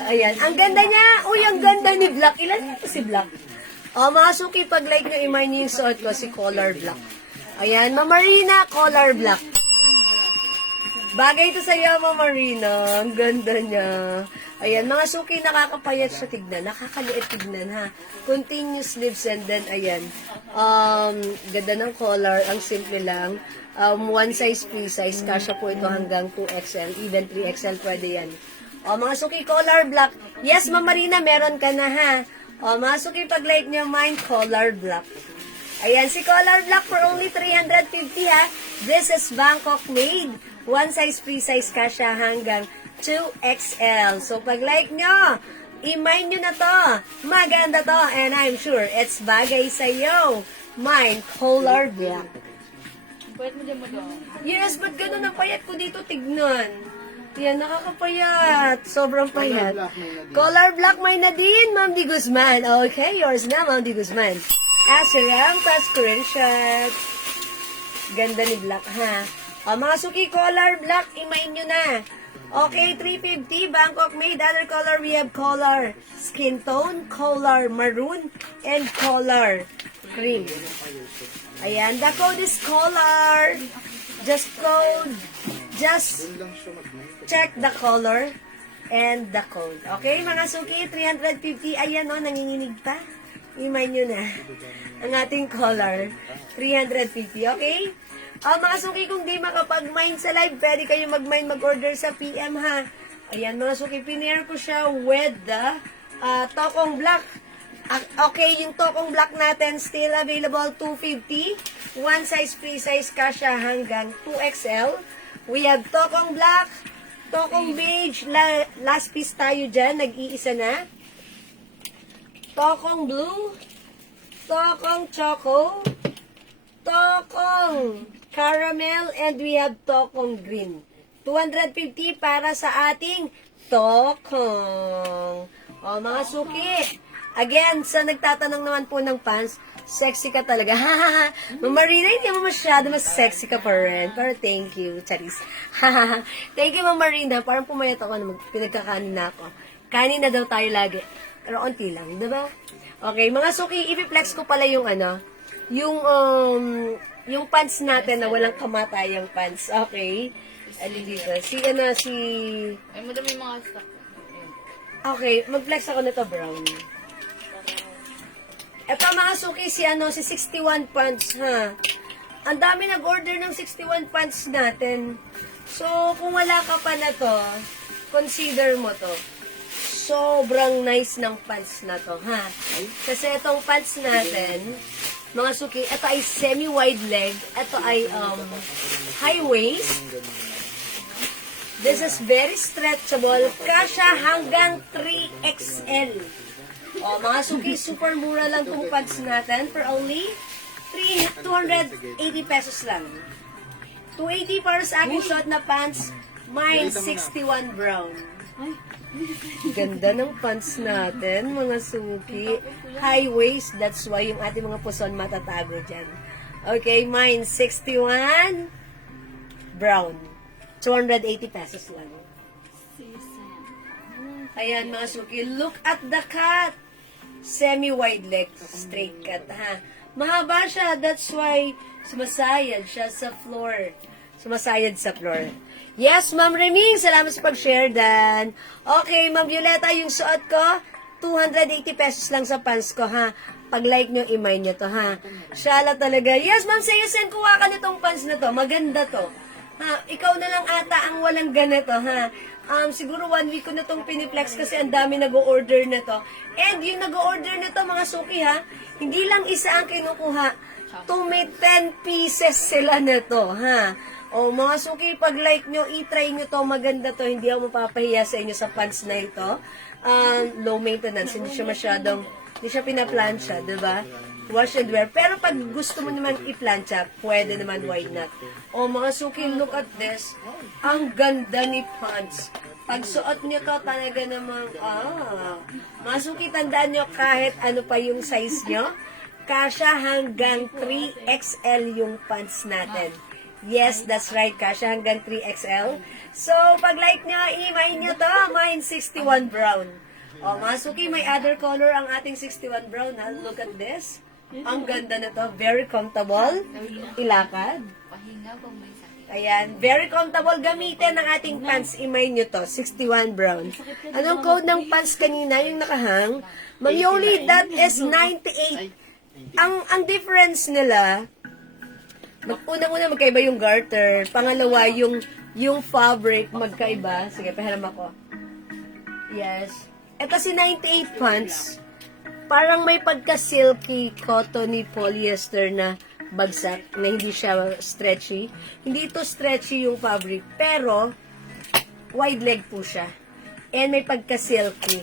Ayan, ang ganda niya. Uy, ang ganda ni Black. Ilan ito si Black? Mga suki, pag like nyo, imay niyo yung suot ko, si color black. Ayan, Ma'am Marina, color black. Bagay ito sa'yo, Ma'am Marina. Ang ganda niya. Ayan, mga suki, nakakapayat siya tignan. Nakakaliit tignan, ha. Continuous sleeves and then, ayan. Ganda ng color. Ang simple lang. One size, free size. Kasya po ito hanggang 2XL. Even 3XL, pwede yan. Mga suki, color black. Yes, Ma'am Marina, meron ka na, ha. Mga suki, pag like nyo, mine, color black. Ayan, si color black for only 350, ha. This is Bangkok made. One size, free size ka siya hanggang 2XL. So, pag like nyo, i-mine nyo na to. Maganda to. And I'm sure it's bagay sa'yo. Mine, color black. Pwede mo dyan, madam. Yes, ba't ganun ang payat ko dito? Tignan. Yan, nakakapayat. Sobrang payat. Color black may na din, Ma'am Di Guzman. Okay, yours na, Ma'am Di Guzman. Asiram, pa-screenshot. Ganda ni Black, ha? Mga suki, color black, imain nyo na. Okay, 350, Bangkok made. Other color, we have color skin tone, color maroon, and color cream. Ayan, the code is color. Just check the color and the code. Okay, mga suki, 350. Ayan o, nanginginig pa. i-mine nyo na ang ating color. 350, okay? Mga suki, kung di makapag-mine sa live, pwede kayo mag-mine, mag-order sa PM, ha? Ayan, mga suki, pinair ko siya with the Tokong Black. Okay, yung Tokong Black natin, still available, 250. One size, free size, kasha hanggang 2XL. We have Tokong Black, Tokong Beige, last piece tayo dyan, nag-iisa na. Tokong Blue, Tokong Choco, Tokong Caramel, and we have Tokong Green. 250 para sa ating Tokong. O, mga suki. Again, sa nagtatanong naman po ng fans, sexy ka talaga. Ma'am Marina, hindi mo masyado, mas sexy ka pa rin. Pero thank you, Charis. Thank you, Ma'am Marina. Parang pumayat ako na pinagkakanin na ako. Kanin na daw tayo lagi. Pero onti lang, diba? Okay, mga suki, i-flex ko pala yung yung pants natin na walang kamatayang pants. Okay? Ali dito. Si Ay, madami yung mga stock. Okay, mag-flex ako nito, brown. Ito mga suki, si 61 pants, ha? Ang dami nag-order ng 61 pants natin. So, kung wala ka pa na to, consider mo to. Sobrang nice ng pants na to, ha? Kasi itong pants natin, mga suki, ito ay semi-wide leg. Ito ay high waist. This is very stretchable. Kasha hanggang 3XL. O, mga suki, super mura lang itong pants natin for only 280 pesos lang. 280 para sa aking suot na pants. Mine, 61 brown. Ganda ng pants natin, mga suki. High waist, that's why yung ating mga puson matatago dyan. Okay, mine, 61 brown. 280 pesos lang. Ayan, mga suki. Look at the cut. Semi-wide leg, straight cut, ha? Mahaba siya, that's why sumasayad siya sa floor. Sumasayad sa floor. Yes, Ma'am Reming, salamat sa pag-share, Dan. Okay, Ma'am Violeta, yung suot ko, 280 pesos lang sa pants ko, ha? Pag-like nyo, i-mine nyo to, ha? Shala talaga. Yes, Ma'am Sayosen, kuha ka nitong pants na to. Maganda to. Ha? Ikaw na lang ata ang walang ganito, ha? Siguro 1 week ko na itong piniplex kasi ang dami nag-o-order na to. And yung nag-o-order na to, mga suki, ha? Hindi lang isa ang kinukuha. May 10 pieces sila na to, ha? O, mga suki, pag like nyo, i-try nyo to. Maganda to. Hindi ako mapapahiya sa inyo sa pants na ito. Low maintenance. Hindi siya masyadong, hindi siya pinaplansya, diba? Wash and wear. Pero pag gusto mo naman i-plancha, pwede naman, why not? O, mga suki, look at this. Ang ganda ni pants. Pag suot nyo to, talaga namang, mga suki, tandaan nyo kahit ano pa yung size nyo, kasha hanggang 3XL yung pants natin. Yes, that's right, kasha hanggang 3XL. So, pag like nyo, i-mine nyo to, mine 61 brown. O, mga suki, may other color ang ating 61 brown, ha? Look at this. Ang ganda na to. Very comfortable. Ilakad. Pahinga pag may sakit. Ayan. Very comfortable gamitin ng ating pants. I-mine nyo to. 61 brown. Anong code ng pants kanina? Yung nakahang? Ma'am Yoli, that is 98. Ang difference nila, unang-una magkaiba yung garter. Pangalawa, yung fabric magkaiba. Sige, pahiram ako. Yes. Ito si 98 pants. Parang may pagka-silky, cottony, polyester na bagsak, na hindi siya stretchy. Hindi ito stretchy yung fabric, pero wide leg po siya. And may pagka-silky.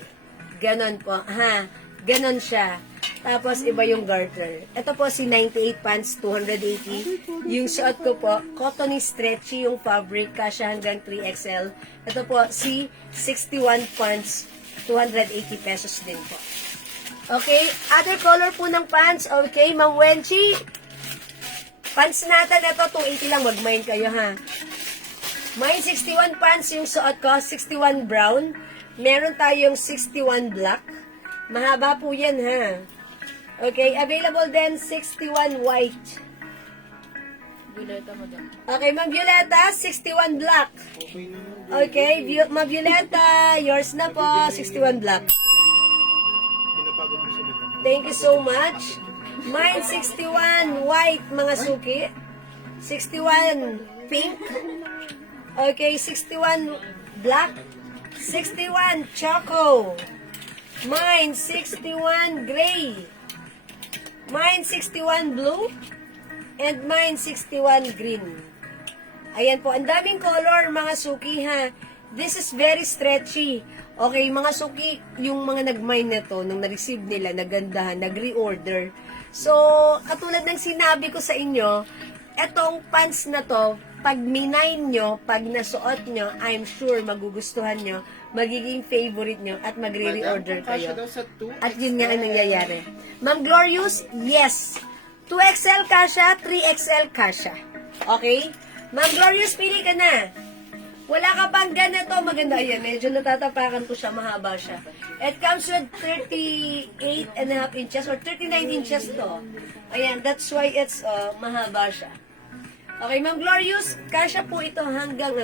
Ganon po, ha? Ganon siya. Tapos, iba yung garter. Ito po si 98 pants, 280. Yung suot ko po, cottony, stretchy yung fabric, kasya hanggang 3XL. Ito po, si 61 pants, 280 pesos din po. Okay, other color po ng pants. Okay, Ma'am Wenchi. Pants natin, ito, 280 lang. Mag-mine kayo, ha? Mine 61 pants yung suot ko, 61 brown. Meron tayong 61 black. Mahaba po yan, ha? Okay, available din 61 white. Violeta mo dyan. Okay, Ma'am Violeta, 61 black. Okay, Ma'am Violeta, yours na po, 61 black. Pinapagod mo siya nito. Thank you so much. Mine 61 white, mga suki. 61 pink. Okay, 61 black. 61 choco. Mine 61 gray. Mine 61 blue. And mine 61 green. Ayan po, ang daming color mga suki ha. This is very stretchy. Okay, mga suki, yung mga nag-mine na to, nung na-receive nila, nagandahan, nag-reorder. So, katulad ng sinabi ko sa inyo, etong pants na to, pag minine nyo, pag nasuot nyo, I'm sure magugustuhan nyo, magiging favorite nyo, at magre-reorder Kasha kayo. daw sa 2. At yun nga ang nangyayari. Ma'am Glorious, yes. 2XL kasha, 3XL kasha. Okay? Ma'am Glorious, pili ka na. Wala ka pang ganito, maganda. Ayan, medyo natatapakan ko siya, mahaba siya. It comes with 38.5 inches or 39 inches to. Ayan, that's why it's mahaba siya. Okay, Ma'am Glorious, kasha po ito hanggang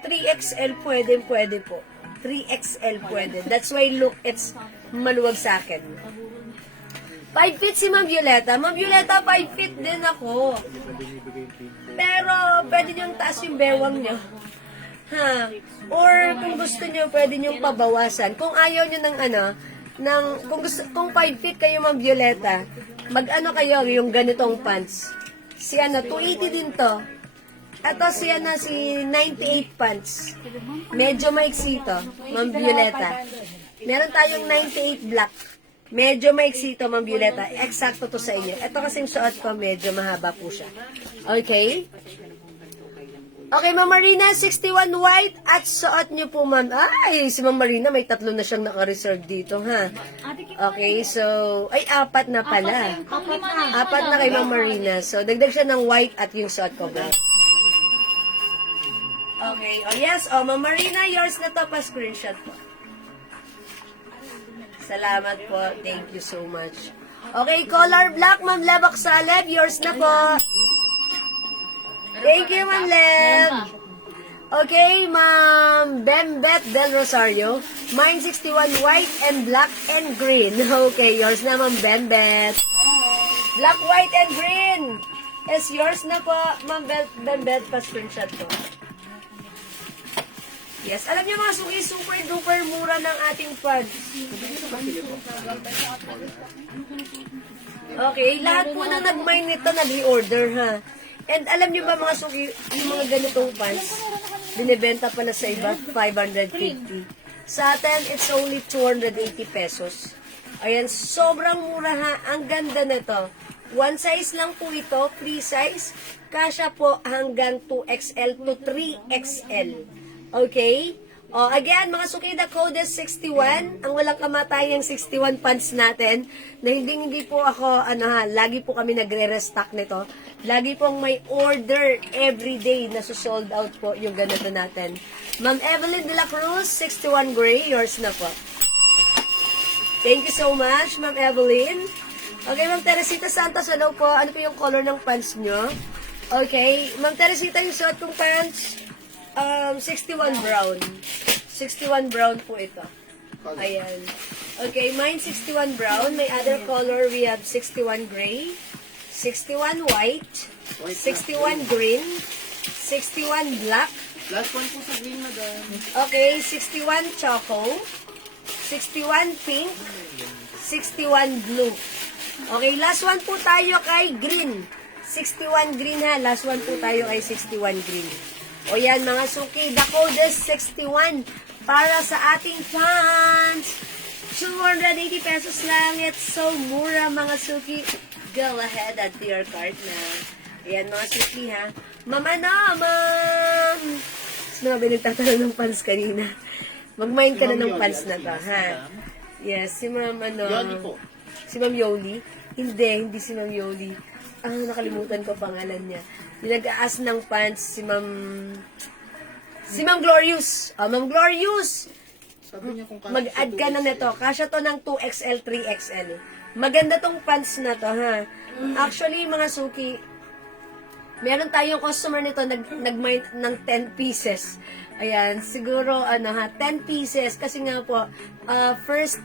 3XL pwede po. 3XL pwede. That's why look, it's maluwag sa akin. 5 feet si Ma'am Violeta. Ma'am Violeta, 5 feet din ako. Pero, pwede niyong taas yung bewang niyo. Ha? Or, kung gusto niyo, pwede niyong pabawasan. Kung ayaw niyo kung 5 feet kayo, Ma'am Violeta, kayo, yung ganitong pants. Si 280 din to. Ito si 98 pants. Medyo maiksi to, Ma'am Violeta. Meron tayong 98 black. Medyo maiksi to, Ma'am Violeta. Eksakto to sa inyo. Ito kasing suot ko, medyo mahaba po siya. Okay? Okay, Ma'am Marina, 61 white. At suot niyo po, Ma'am. Ay, si Ma'am Marina, may 3 na siyang naka-reserve dito, ha? Okay, so, ay, 4 na pala. 4 na kay Ma'am Marina. So, dagdag siya ng white at yung suot ko, black. Okay, oh yes, Ma'am Marina, yours na to, pa-screenshot po. Salamat po. Thank you so much. Okay, color black, Ma'am Lebak Saleb. Yours na po. Thank you, Ma'am Leb. Okay, Ma'am Bembet Del Rosario. Mine 61 white and black and green. Okay, yours na, Ma'am Bembet. Black, white, and green. Yes, yours na po, Ma'am Bembet. Pa-screenshot po. Yes, alam niyo mga suki, super duper mura ng ating pads. Okay, lahat po na nag-mine nito nag-reorder ha. And alam niyo ba mga suki, yung mga ganitong pants, binibenta pala sa iba, 550. Sa atin, it's only 280 pesos. Ayan, sobrang mura ha. Ang ganda nito. One size lang po ito, free size. Kasya po hanggang 2XL to 3XL. Okay? Again, mga suki, the code is 61. Ang walang kamatayang 61 pants natin. Na hindi po ako, lagi po kami nagre-restock nito. Lagi pong may order every day na sold out po yung ganito natin. Ma'am Evelyn de la Cruz, 61 gray. Yours na po. Thank you so much, Ma'am Evelyn. Okay, Ma'am Teresita Santos, hello po. Ano po yung color ng pants nyo? Okay, Ma'am Teresita, yung suot kong pants, 61 brown. 61 brown po ito. Ayan. Okay, mine 61 brown. May other color, we have 61 gray, 61 white, 61 green, 61 black. Last one po sa green, madam. Okay, 61 choco, 61 pink, 61 blue. Okay, last one po tayo kay green. 61 green ha. Last one po tayo kay 61 green. O yan mga suki, the code is 61 para sa ating pants. 280 pesos lang. It's so mura mga suki. Go ahead and do your cart na. Ayan mga suki ha. Mama na, ma'am. Sinabi nagtatanong ng pants kanina. Mag-mind ka na ng pants na to, ha? Yes, si ma'am Yoli po. Si ma'am Yoli? Hindi si ma'am Yoli. Nakalimutan ko pangalan niya. Yung nag-aas ng pants, si Ma'am Glorious. Ma'am Glorious, Sabi niya kung mag-add ka na nito. Kasya to ng 2XL, 3XL. Maganda tong pants na to, ha? Actually, mga suki, meron tayong customer nito nag-mind ng 10 pieces. Ayan, siguro, 10 pieces. Kasi nga po, first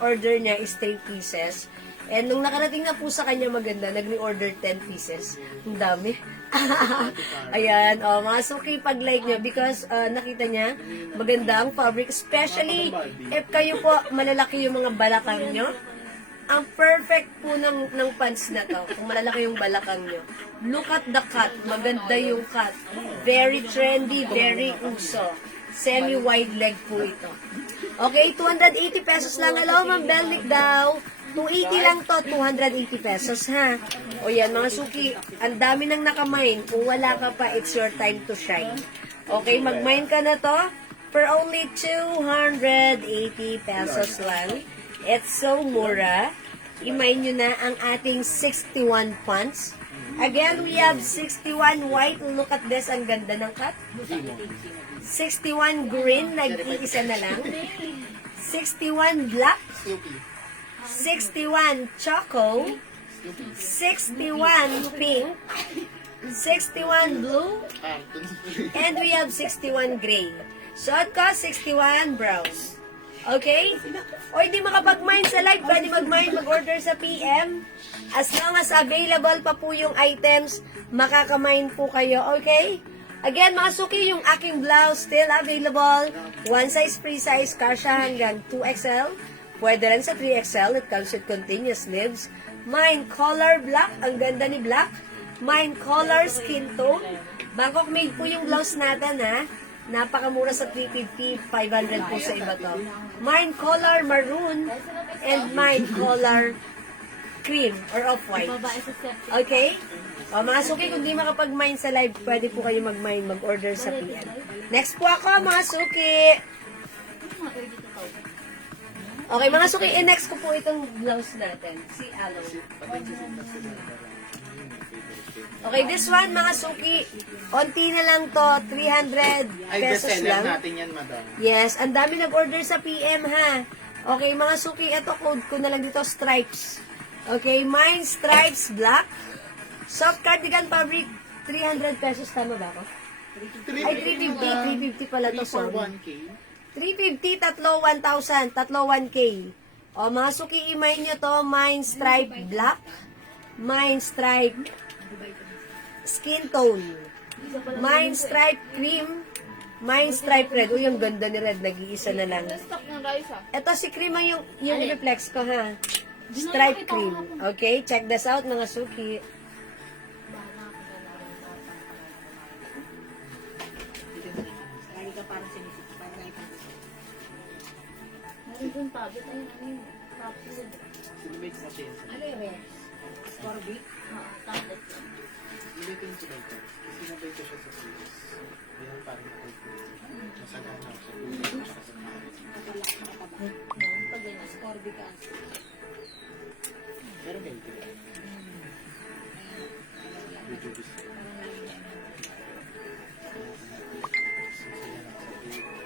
order niya is 3 pieces. And nung nakarating na po sa kanya maganda, nag-order 10 pieces. Ang dami. Ayan, mga suki, pag-like nyo. Because nakita niya, maganda ang fabric. Especially, if kayo po, malalaki yung mga balakang nyo. Ang perfect po ng pants na to, kung malalaki yung balakang nyo. Look at the cut. Maganda yung cut. Very trendy, very uso. Semi-wide leg po ito. Okay, 280 pesos lang. Hello, Ma'am Belnick daw. 280 lang to, 280 pesos ha. O yan, mga suki, ang dami nang nakamine. Kung wala ka pa, it's your time to shine. Okay, mag-mine ka na to for only 280 pesos lang. It's so mura. I-mine nyo na ang ating 61 pants. Again, we have 61 white. Look at this, ang ganda ng cut. 61 green, nag-iisa na lang. 61 black. 61 choco. 61 pink. 61 blue. And we have 61 gray. Short ko, 61 browns. Okay? O hindi makapag-mine sa live, pwede mag-order sa PM. As long as available pa po yung items, makaka-mine po kayo. Okay? Again, mga suki, yung aking blouse still available. One size, free size, kasha hanggang 2XL. Pwede rin sa 3XL. It comes with continuous sleeves. Mine color black. Ang ganda ni black. Mine color skin tone. Bangkok made po yung blouse natin, ha? Napakamura sa 350, 500 po sa iba to. Mine color maroon and mine color cream or off-white. Okay? O, mga suki, kung di makapag-mine sa live, pwede po kayo mag-mine, mag-order sa PM. Next po ako, mga suki. Okay, mga suki, next ko po itong blouse natin. Si Aloe. Okay, this one, mga suki, onti na lang to, 300 Ay, pesos bestseller lang. natin yan, madam. Yes, ang dami nag-order sa PM, ha. Okay, mga suki, ito, code ko na lang dito, stripes. Okay, mine stripes black. Soft cardigan fabric, 300 pesos, tama ba ako? Ay, 350 pala to, 3 for sorry. 1K. 350, tatlo, 1,000, tatlo, 1K. O, mga suki, i-mine nyo to, mine stripe black, mine stripe skin tone, mine stripe cream, mine stripe red. Uy, ang ganda ni red, nag-iisa na lang. Stock ng rice ah. Ito si cream ang yung reflex ko, ha. Stripe cream. Okay, check this out, mga suki. Nandun tablet. Ayun, ayun. Tapos, Silibate sa siya. Ano yung rest? Scorbit? tablet. Silibate yung silibate. Kasi sinabay ko siya sa series. Yan parang masagana ako sa buhay. Pag ganyan. Scorbit ka. Pero healthy. Medyo gusto.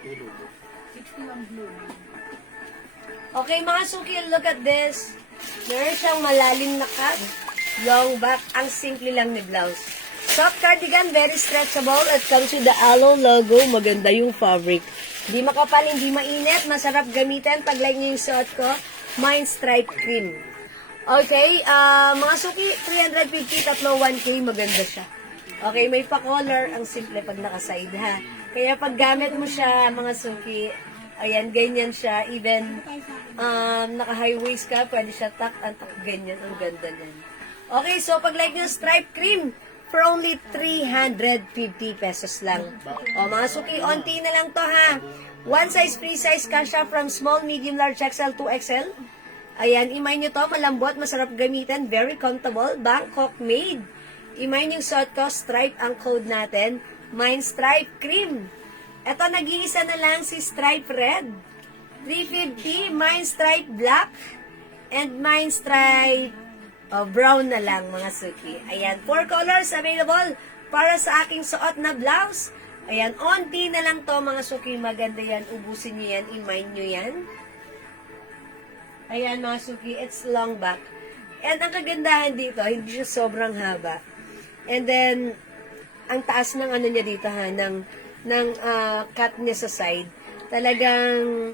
Tulog. 61 blue. Okay, mga suki, look at this. Meron siyang malalim na cut. Long back. Ang simple lang ni blouse. Soft cardigan, very stretchable. It comes with the Aloe logo. Maganda yung fabric. Hindi makapal, hindi mainit. Masarap gamitin. Pag like niyo yung suot ko, mine stripe cream. Okay, mga suki, 350, tatlo, 1K. Maganda siya. Okay, may pa-collar. Ang simple pag naka-side, ha. Kaya pag gamit mo siya, mga suki, ayan, ganyan siya. Even naka-high waist ka, pwede siya tuck and tuck. Ganyan, ang ganda niyan. Okay, so pag like nyo, stripe cream for only 350 pesos lang. O, mga suki, onti na lang to, ha. One size, free size, kasha from small, medium, large, XL to XL. Ayan, imay nyo to, malambot, masarap gamitin, very comfortable, Bangkok made. Imay yung suot ko, stripe ang code natin. Mine stripe cream. Ito, nag-iisa na lang si stripe red. 350, mine stripe black. And mine stripe brown na lang, mga suki. Ayan, 4 colors available para sa aking suot na blouse. Ayan, onti na lang to, mga suki. Maganda yan, ubusin nyo yan, imine nyo yan. Ayan, mga suki, it's long back. And ang kagandahan dito, hindi siya sobrang haba. And then, ang taas ng ano niya dito, ha, ng cut niya sa side. Talagang,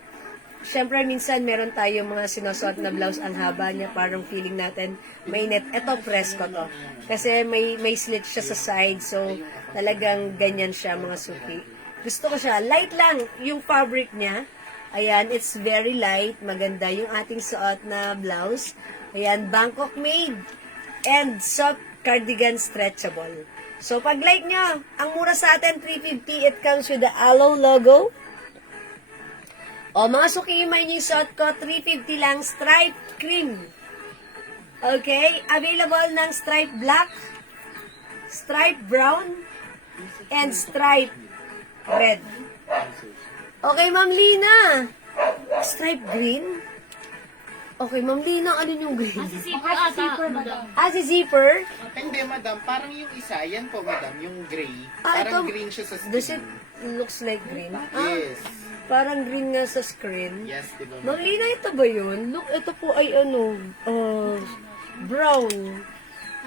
syempre minsan meron tayong mga sinusuot na blouse ang haba niya, parang feeling natin mainit. Ito, press ko to. Kasi may slit siya sa side, so talagang ganyan siya mga suki. Gusto ko siya. Light lang yung fabric niya. Ayan, it's very light. Maganda yung ating suot na blouse. Ayan, Bangkok made. And soft cardigan stretchable. So, pag like nyo, ang mura sa atin, $350. It comes with the Aloe logo. O, mga suki, may yung suot ko, $350 lang, stripe cream. Okay? Available ng stripe black, stripe brown, and stripe red. Okay, Ma'am Lina. Stripe green? Okay, Ma'am Lina, ano yung green? Zipper ata. Madam. Si zipper? Hindi, madam. Parang yung isa, yan po, madam. Yung gray. Ah, Parang ito- green siya sa Does skin. it looks like green? Yes. Parang green nga sa screen. Yes, diba? Ma'am Lina, ito ba yun? Look, ito po ay brown.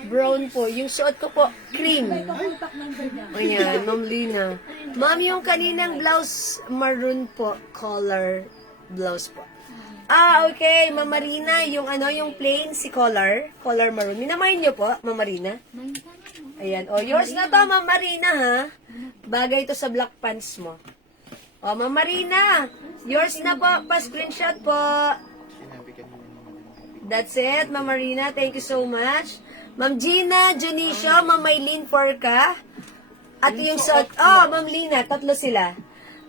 Brown po. Yung suot ko po, cream. Contact number niya. Ayan, Ma'am Lina. Ma'am, yung kaninang blouse, maroon po, color blouse po. Okay, Ma'am Marina, yung yung plain, si color maroon. Minamayin niyo po, Ma'am Marina. Ayan, yours na to, Ma'am Marina, ha? Bagay to sa black pants mo. Ma'am Marina, yours na po, pa-screenshot po. Sinabi kanina ni madam. That's it, Ma'am Marina. Thank you so much. Ma'am Gina, Junicio, Ma'am Maylene Porca. At yung suot, Ma'am Lina, tatlo sila.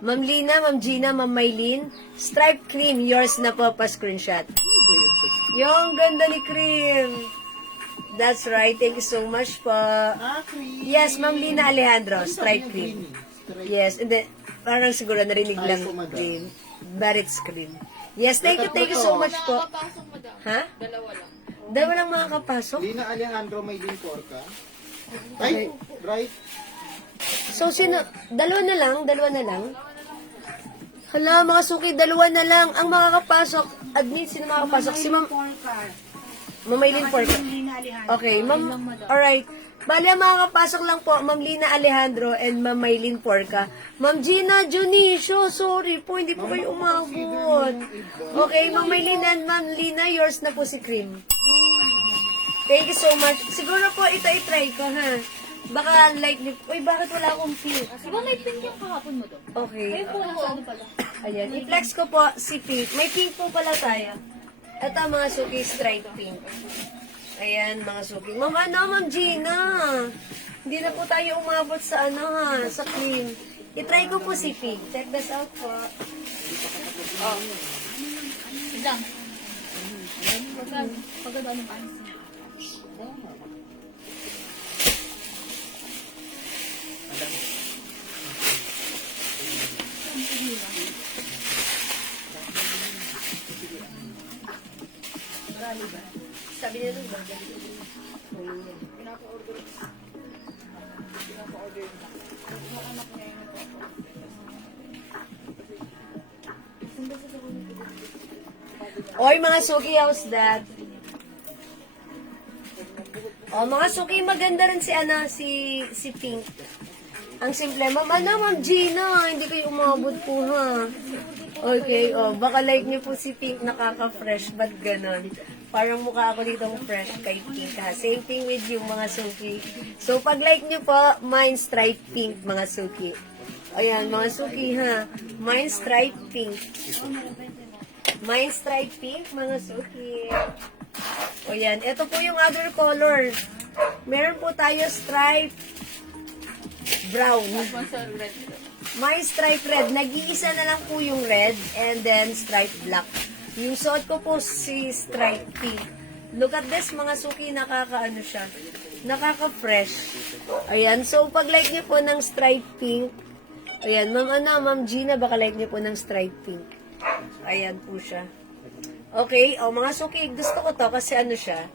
Ma'am Lina, Ma'am Gina, Ma'am Maylene. Stripe cream, yours na po, pa-screenshot. Yung ganda ni cream. That's right, thank you so much po. Cream. Yes, Ma'am Lina Alejandro, stripe cream. Yes, and then, parang siguro narinig lang po, madam. green. But it's cream. Yes, thank you so much po. Nakakapasok, madam. Ha? Dalawa lang. Dalawa lang makakapasok? Lina Alejandro, may din porka. Ay, right. So, dalawa na lang? Hala, mga suki, dalawa na lang. Ang makakapasok, admin, sino makakapasok? Si Ma'am Maylene Porca. Lina Alejandro. Okay, Ma'am, alright. Bali, ang makakapasok lang po, Ma'am Lina Alejandro and Ma'am Maylene Porca. Ma'am Gina Junicio, sorry po, hindi po kayo umabot. Okay, Ma'am Maylene and Ma'am Lina, yours na po si Cream. Thank you so much. Siguro po, ito i-try ko, ha? Baka like niyo, uy, bakit wala akong pink? Di ba may pink yung kahapon mo doon? Okay. Ayun po, ano pala? Ayan, i-flex ko po si pink. May pink po pala tayo. Ito mga suki, stripe pink. Ayan, mga suki. Ma'am Gina. Hindi na po tayo umabot sa sa cream. I-try ko po si pink. Check this out po. Madam. Pagkada ng pants. Sabi niya nung bagay. Oy, mga suki, how's that? Mga suki, maganda rin si Pink. Ang simple, Ma'am Gina, hindi kayo umabot po, ha? Okay, baka like niyo po si Pink, nakaka-fresh, ba't ganon? Parang mukha ako ditong fresh kay Pink, ha? Same thing with you, mga suki. So, pag like niyo po, mine stripe pink, mga suki. Ayan, mga suki, ha? Mine stripe pink. Mine stripe pink, mga suki. O yan, ito po yung other color. Meron po tayo stripe brown. Sponsor red. My stripe red. Nag-iisa na lang po yung red and then stripe black. Yung suot ko po si stripe pink. Look at this, mga suki, nakaka-ano siya. Nakaka-fresh. Ayan, so pag like niyo po ng stripe pink, ayan, Ma'am Gina, baka like niyo po ng stripe pink. Ayan po siya. Okay, mga suki, gusto ko to kasi siya,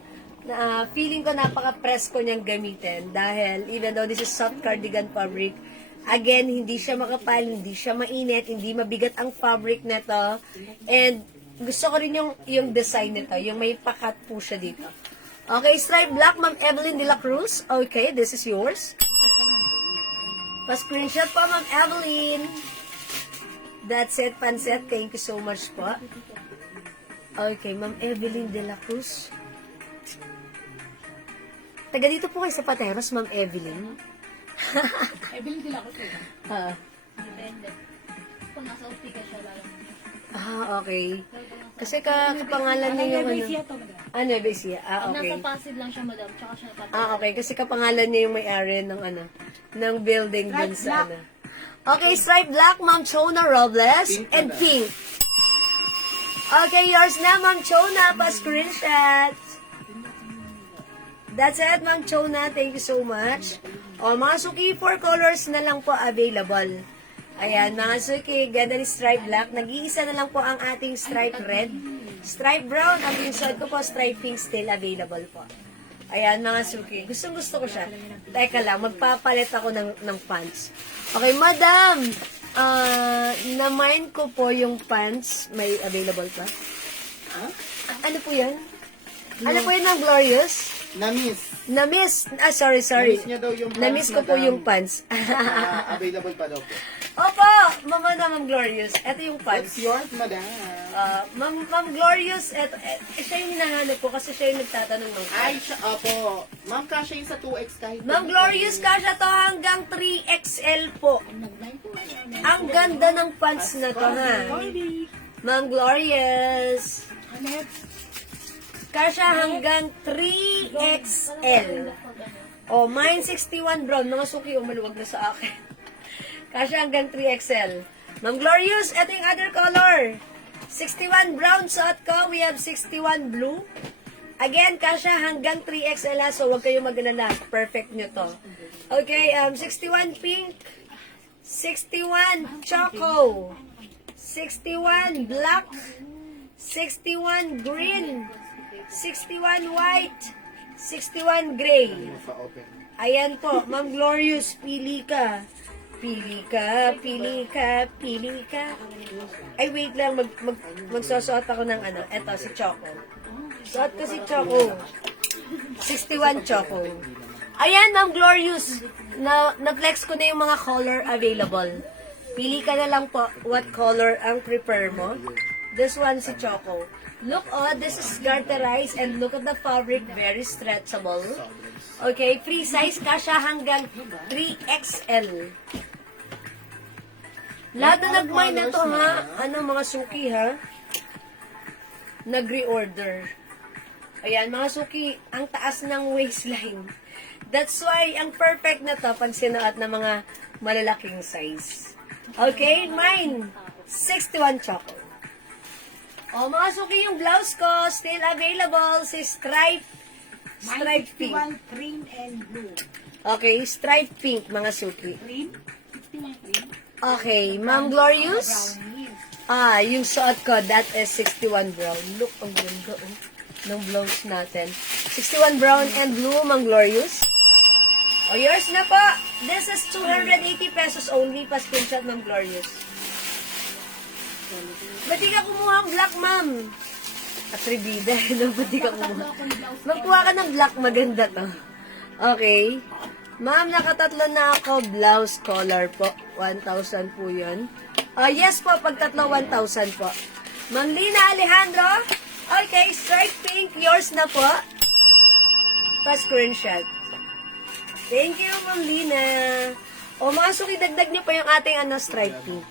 feeling ko napaka-presko niyang gamitin dahil even though this is soft cardigan fabric, again, hindi siya makapal, hindi siya mainit, hindi mabigat ang fabric nito, and gusto ko rin yung design nito, yung may pakat po siya dito. Okay, stripe black, Ma'am Evelyn de la Cruz. Okay, this is yours. Pa-screenshot po, Ma'am Evelyn. That's it, Panset. Thank you so much po. Okay, Ma'am Evelyn de la Cruz. Taga dito po kayo sa Pateros, Ma'am Evelyn. Evelyn din ako sila. Ah, Depende. Kung nasa Optica siya lang. okay. Kasi kapangalan niya yung ano. Siya to, madam. Ano, Besia? Ah, Pag okay. nasa Pasig lang siya, madam. Tsaka siya patay. Ah, okay. Kasi kapangalan niya yung may-ari ng ano, ng building dun sa ano. Okay, stripe black, Ma'am Chona Robles, Pink and na. pink. Okay, yours na, Ma'am Chona, pa-screenshot. That's it, Ma'am Chona. Thank you so much. O, mga suki, 4 colors na lang po available. Ayan, mga suki, ganda ni stripe black. Nag-iisa na lang po ang ating stripe red. Stripe brown, ang inside ko po, stripe pink still available po. Ayan, mga suki. Gustong gusto ko siya. Teka lang, magpapalit ako ng pants. Okay, madam. Na-mine ko po yung pants. May available pa? Ano po yan? Ano po yun ng Glorious? Na-miss. Na-miss. Ah, sorry. Na-miss niya daw yung pants, Na-miss ko po madam. yung pants. Available pa daw po. Opo, mama na, Ma'am Glorious. Ito yung pants. What's yours, madam? Ma'am Glorious, siya yung hinahanap ko kasi siya yung nagtatanong ng Ay, pants. siya, opo. Ma'am, kasha yung sa 2X kahit. Ma'am Glorious, kasha to hanggang 3XL po. Ang ganda ng pants na to, ha? Ma'am Glorious. Kasha hanggang 3XL. O, mine 61 brown. Mga suki, maluwag na sa akin. Kasha hanggang 3XL. Ma'am Glorious, ito yung other color. 61 brown suot ko. We have 61 blue. Again, kasha hanggang 3XL ha. So, huwag kayong mag-alala. Perfect nyo to. Okay, 61 pink. 61 choco. 61 black. 61 green. 61 white. 61 gray. Pa-open. Ayan po, Ma'am Glorious, pili ka. Pili ka, pili ka, pili ka. Ay, wait lang, magsusuot ako ng ano. Eto, si Choco. Suot ko si Choco. 61 Choco. Ayan, Ma'am Glorious. Na-flex ko na yung mga color available. Pili ka na lang po what color ang prefer mo. This one, si Choco. Look, this is garterized and look at the fabric, very stretchable. Okay, free size ka siya hanggang 3XL. Lahat na nag-mine na to, ha? Ano, mga suki, ha? Nag-reorder. Ayan, mga suki, ang taas ng waistline. That's why, ang perfect na to pag sinuot ng mga malalaking size. Okay, mine, 61 choco. O, mga suki, yung blouse ko, still available, si stripe pink. 61 green and blue. Okay, stripe pink, mga suki. Green? 61 green? Okay, Ma'am Glorious. Yung suot ko, that is 61 brown. Look, ang ganda, oh, ng blouse natin. 61 brown and blue, Ma'am Glorious. O, yours na po. This is 280 pesos only, pa-screenshot, Ma'am Glorious. Ba't di ka kumuha ang black, ma'am? Atribida, no? Ba't di ka kumuha? Magkuha ka ng black, maganda to. Okay. Ma'am, nakatatlo na ako. Blouse color po. 1,000 po yun. Yes po, pag tatlo, 1,000 po. Ma'am Lina Alejandro. Okay, stripe pink. Yours na po. Pa-screenshot. Thank you, Ma'am Lina. O, mga suki, dagdag nyo pa yung ating stripe pink.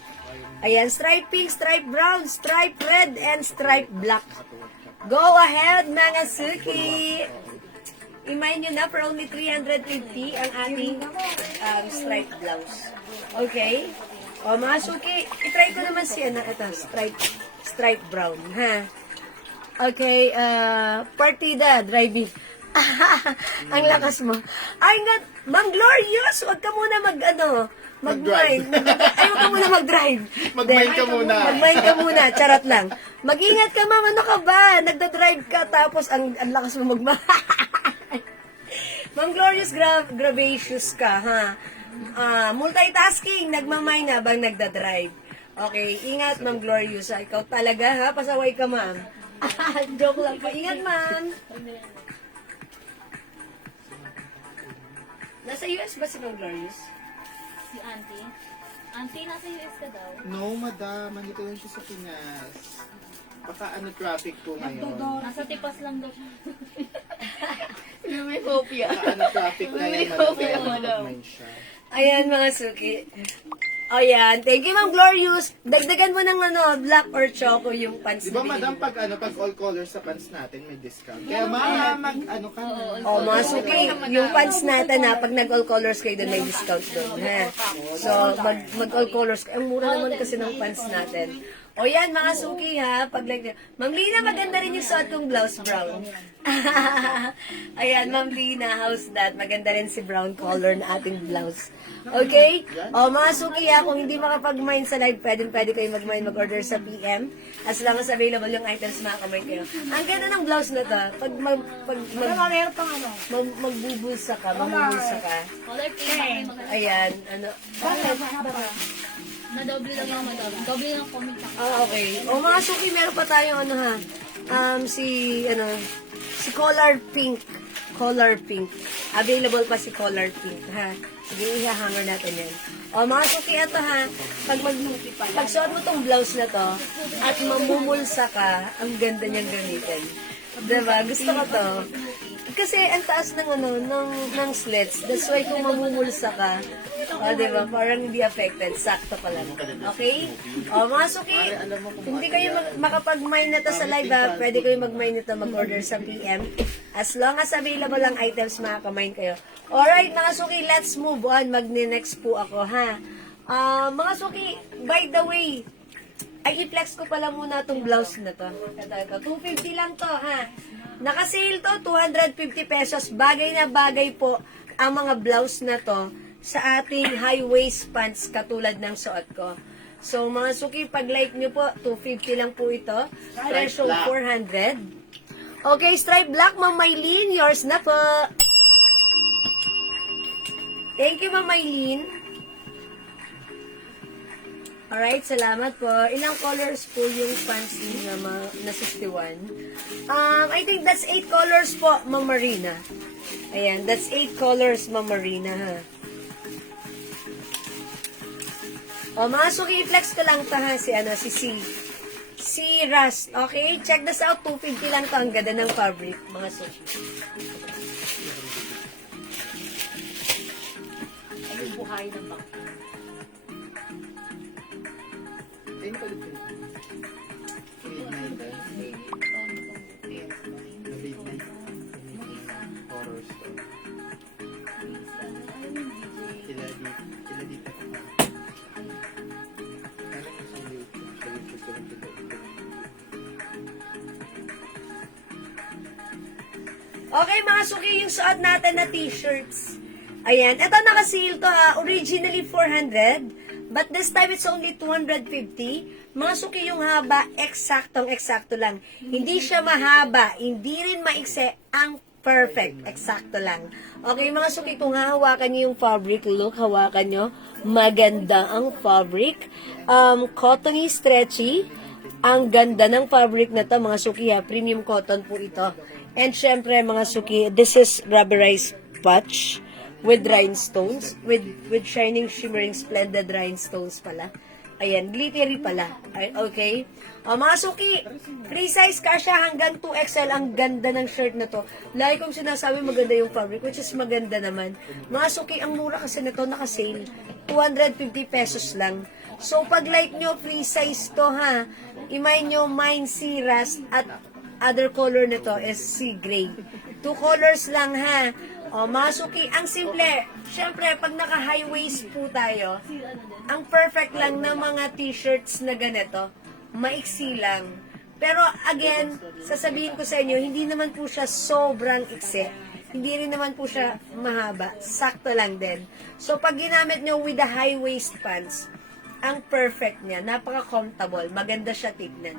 Ayan, stripe pink, stripe brown, stripe red, and stripe black. Go ahead, mga suki. I-mine nyo na for only 350 ang ating stripe blouse. Okay? O, mga suki, itry ko naman siya na ito, stripe brown, ha? Okay, partida, driving. Ang lakas mo. Ay nga, Ma'am Glorious, huwag ka muna mag-mine. Ayaw ka muna mag-drive. Mag-mine ka muna. Mag-mine ka muna, charot lang. Mag-ingat ka, ma'am, ano ka ba? Nagda-drive ka, tapos ang lakas mo mag-mine. Ma'am Glorious, gracious ka, ha? Multitasking, nagmamine na bang nagda-drive. Okay, ingat, Ma'am Glorious. Ikaw talaga, ha? Pasaway ka, ma'am. Joke lang po. Ingat, ma'am. Nasa US ba si Ma'am Glorious? Si Auntie. Auntie, nasa US ka daw. No, madam. Nandito lang siya sa Pinas. Baka traffic po ngayon. Nasa tipas lang daw siya. May phobia. Baka traffic na yan, madam. Mag-mind siya. Ayan, mga suki. Ayan. Thank you, Ma'am Glorious. Dagdagan mo ng black or choco yung pants Di ba, na madam, binili. pag all colors sa pants natin, may discount. Kaya, mag ka na. Oh, mga suki, yung pants natin pag nag-all colors kayo doon, may discount doon. Ha? So, mag-all colors kayo. Ang mura naman kasi ng pants natin. O yan, mga suki ha, pag like, Ma'am Lina, maganda rin yung suot kong blouse brown. Ayan, Ma'am Lina, how's that? Maganda rin si brown color na ating blouse. Okay? O mga suki ha, kung hindi makapag-mine sa live, pwede kayo mag-mine, mag-order sa PM. As long as available yung items, makakamay kayo. Ang ganda ng blouse na to, pag Meron pang ano. magbubulsa ka, mamumulsa ka. Color pink. Ayan, ano. Na-double lang yung madami. Double lang comment ako. Okay. O mga suki, meron pa tayong si color pink. Color pink. Available pa si color pink, ha? Sige, ihahanger natin yan. O mga suki, ito ha, pag suot mo tong blouse na to, at mamumulsa ka, ang ganda niyang gamitin. Diba? Gusto ko to. Kasi ang taas ng slits. That's why kung mamumulsa ka, diba? Parang hindi affected. Sakto pa lang. Okay? O, mga suki, hindi kayo makapag-mine na to sa live, ha? Pwede kayo mag-mine nito, mag-order sa PM. As long as available ang items, makaka-mine kayo. Alright, mga suki, let's move on. Mag-next po ako, ha? Mga suki, by the way, ay i-flex ko pala muna itong blouse na to. Ito. 250 lang to, ha? Naka-sale to, 250 pesos. Bagay na bagay po ang mga blouse na to sa ating high-waist pants katulad ng suot ko. So, mga suki, pag-like nyo po, 250 lang po ito. Presyo 400. Okay, stripe black, Ma'am Maylene, yours na po. Thank you, Ma'am Maylene. Alright, salamat po. Ilang colors po yung pants niya na 61? I think that's 8 colors po, Ma'am Marina. Ayan, that's 8 colors, Ma'am Marina, ha? O, mga suki, i-flex ko lang to, ha? Si Rust. Okay? Check this out. 250 lang to. Ang ganda ng fabric, mga suki. Ayun, buhay ng bangka. Ayun pa dito. Horror story. Kila dito ko pa. Ano ko sa YouTube? Sa YouTube ko lang dito. Okay, mga suki, yung suot natin na t-shirts. Ayan. Ito naka-sale to, ha. Originally 400. But this time, it's only 250. Mga suki, yung haba, eksaktong-eksakto lang. Hindi siya mahaba, hindi rin maikse, ang perfect. Eksakto lang. Okay, mga suki, kung hahawakan nyo yung fabric, look, hawakan nyo. Maganda ang fabric. Cottony, stretchy. Ang ganda ng fabric na to, mga suki, ha. Premium cotton po ito. And syempre, mga suki, this is rubberized patch with rhinestones, with shining, shimmering, splendid rhinestones pala. Ayan, glittery pala. Ay, okay? Mga suki, free size kasha hanggang 2XL. Ang ganda ng shirt na to. Lagi kong sinasabi maganda yung fabric, which is maganda naman. Mga suki, ang mura kasi na to, naka-sale. 250 pesos lang. So, pag like nyo, free size to, ha? Imay nyo, mine, sea rust, at other color na to is sea gray. 2 colors lang, ha? O, mga suki, ang simple. Siyempre, pag naka-high waist po tayo, ang perfect lang ng mga t-shirts na ganito, maiksi lang. Pero again, sasabihin ko sa inyo, hindi naman po siya sobrang iksi. Hindi rin naman po siya mahaba. Sakto lang din. So, pag ginamit nyo with the high waist pants, ang perfect niya. Napaka-comfortable. Maganda siya tignan.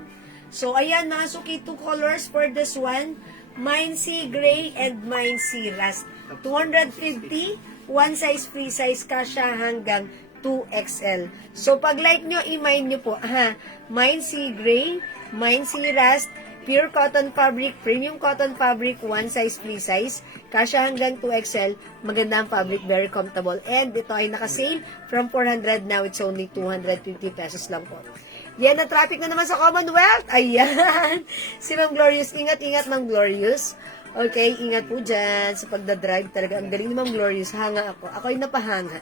So, ayan, mga suki, 2 colors for this one. Mine sea gray and mine sea rust. 250, one size free size kasha hanggang 2XL. So, pag like nyo, i-mine nyo po, ha? Mine sea gray, mine sea rust, Pure cotton fabric, premium cotton fabric, one size, free size. Kasya hanggang 2XL. Maganda ang fabric, very comfortable. And ito ay naka-sale from 400, now it's only 250 pesos lang po. Yan, na traffic na naman sa Commonwealth. Ayan. Si Ma'am Glorious. Ingat-ingat, Ma'am Glorious. Okay, ingat po dyan sa pagdadrive talaga. Ang galing ni Ma'am Glorious. Hanga ako. Ako'y napahanga.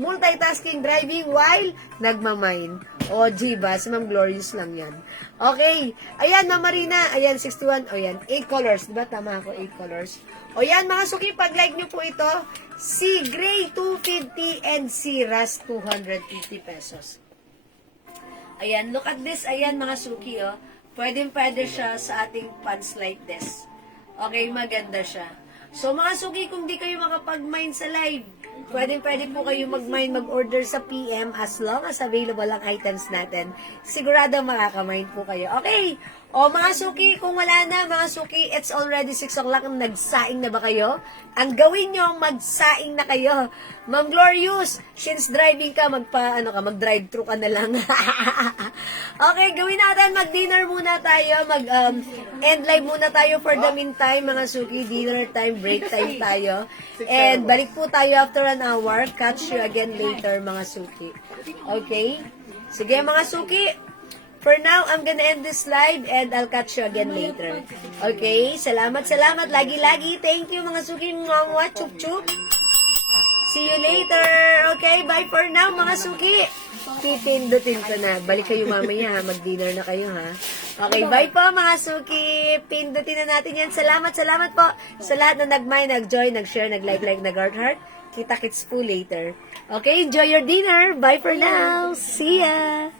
Multitasking driving while nagmamine. O, diba? Si Ma'am Glorious lang yan. Okay. Ayan, Ma'am Marina. Ayan, 61. O, yan. 8 colors. Diba? Tama ako, 8 colors. O, yan, mga suki. Pag-like nyo po ito, si Gray 250 and si Ras 250 pesos. Ayan, look at this. Ayan, mga suki, oh. Pwede siya sa ating pants like this. Okay, maganda siya. So, mga suki, kung di kayo makapag-mine sa live, pwede po kayo mag-mine, mag-order sa PM as long as available ang items natin. Sigurado makaka-mine po kayo. Okay. O, mga suki, kung wala na, mga suki, it's already 6 o'clock. Nagsaing na ba kayo? Ang gawin nyo, magsaing na kayo. Ma'am Glorious, since driving ka, mag-drive-thru ka na lang. Okay, gawin natin, mag-dinner muna tayo, end live muna tayo for the meantime, mga suki, dinner time, break time tayo. And balik po tayo after an hour. Catch you again later, mga suki. Okay? Sige, mga suki. For now, I'm gonna end this live and I'll catch you again later. Okay? Salamat. Lagi-lagi. Thank you, mga suki. Mwah, chup-chup. See you later. Okay? Bye for now, mga suki. Pipindutin ko na. Balik kayo mamaya, ha? Mag-dinner na kayo, ha? Okay, bye po, mga suki. Pindutin na natin yan. Salamat po sa lahat na nag-mine, nag-join, nag-share, nag-like, nag-heart. Kita-kits po later. Okay, enjoy your dinner. Bye for now. See ya.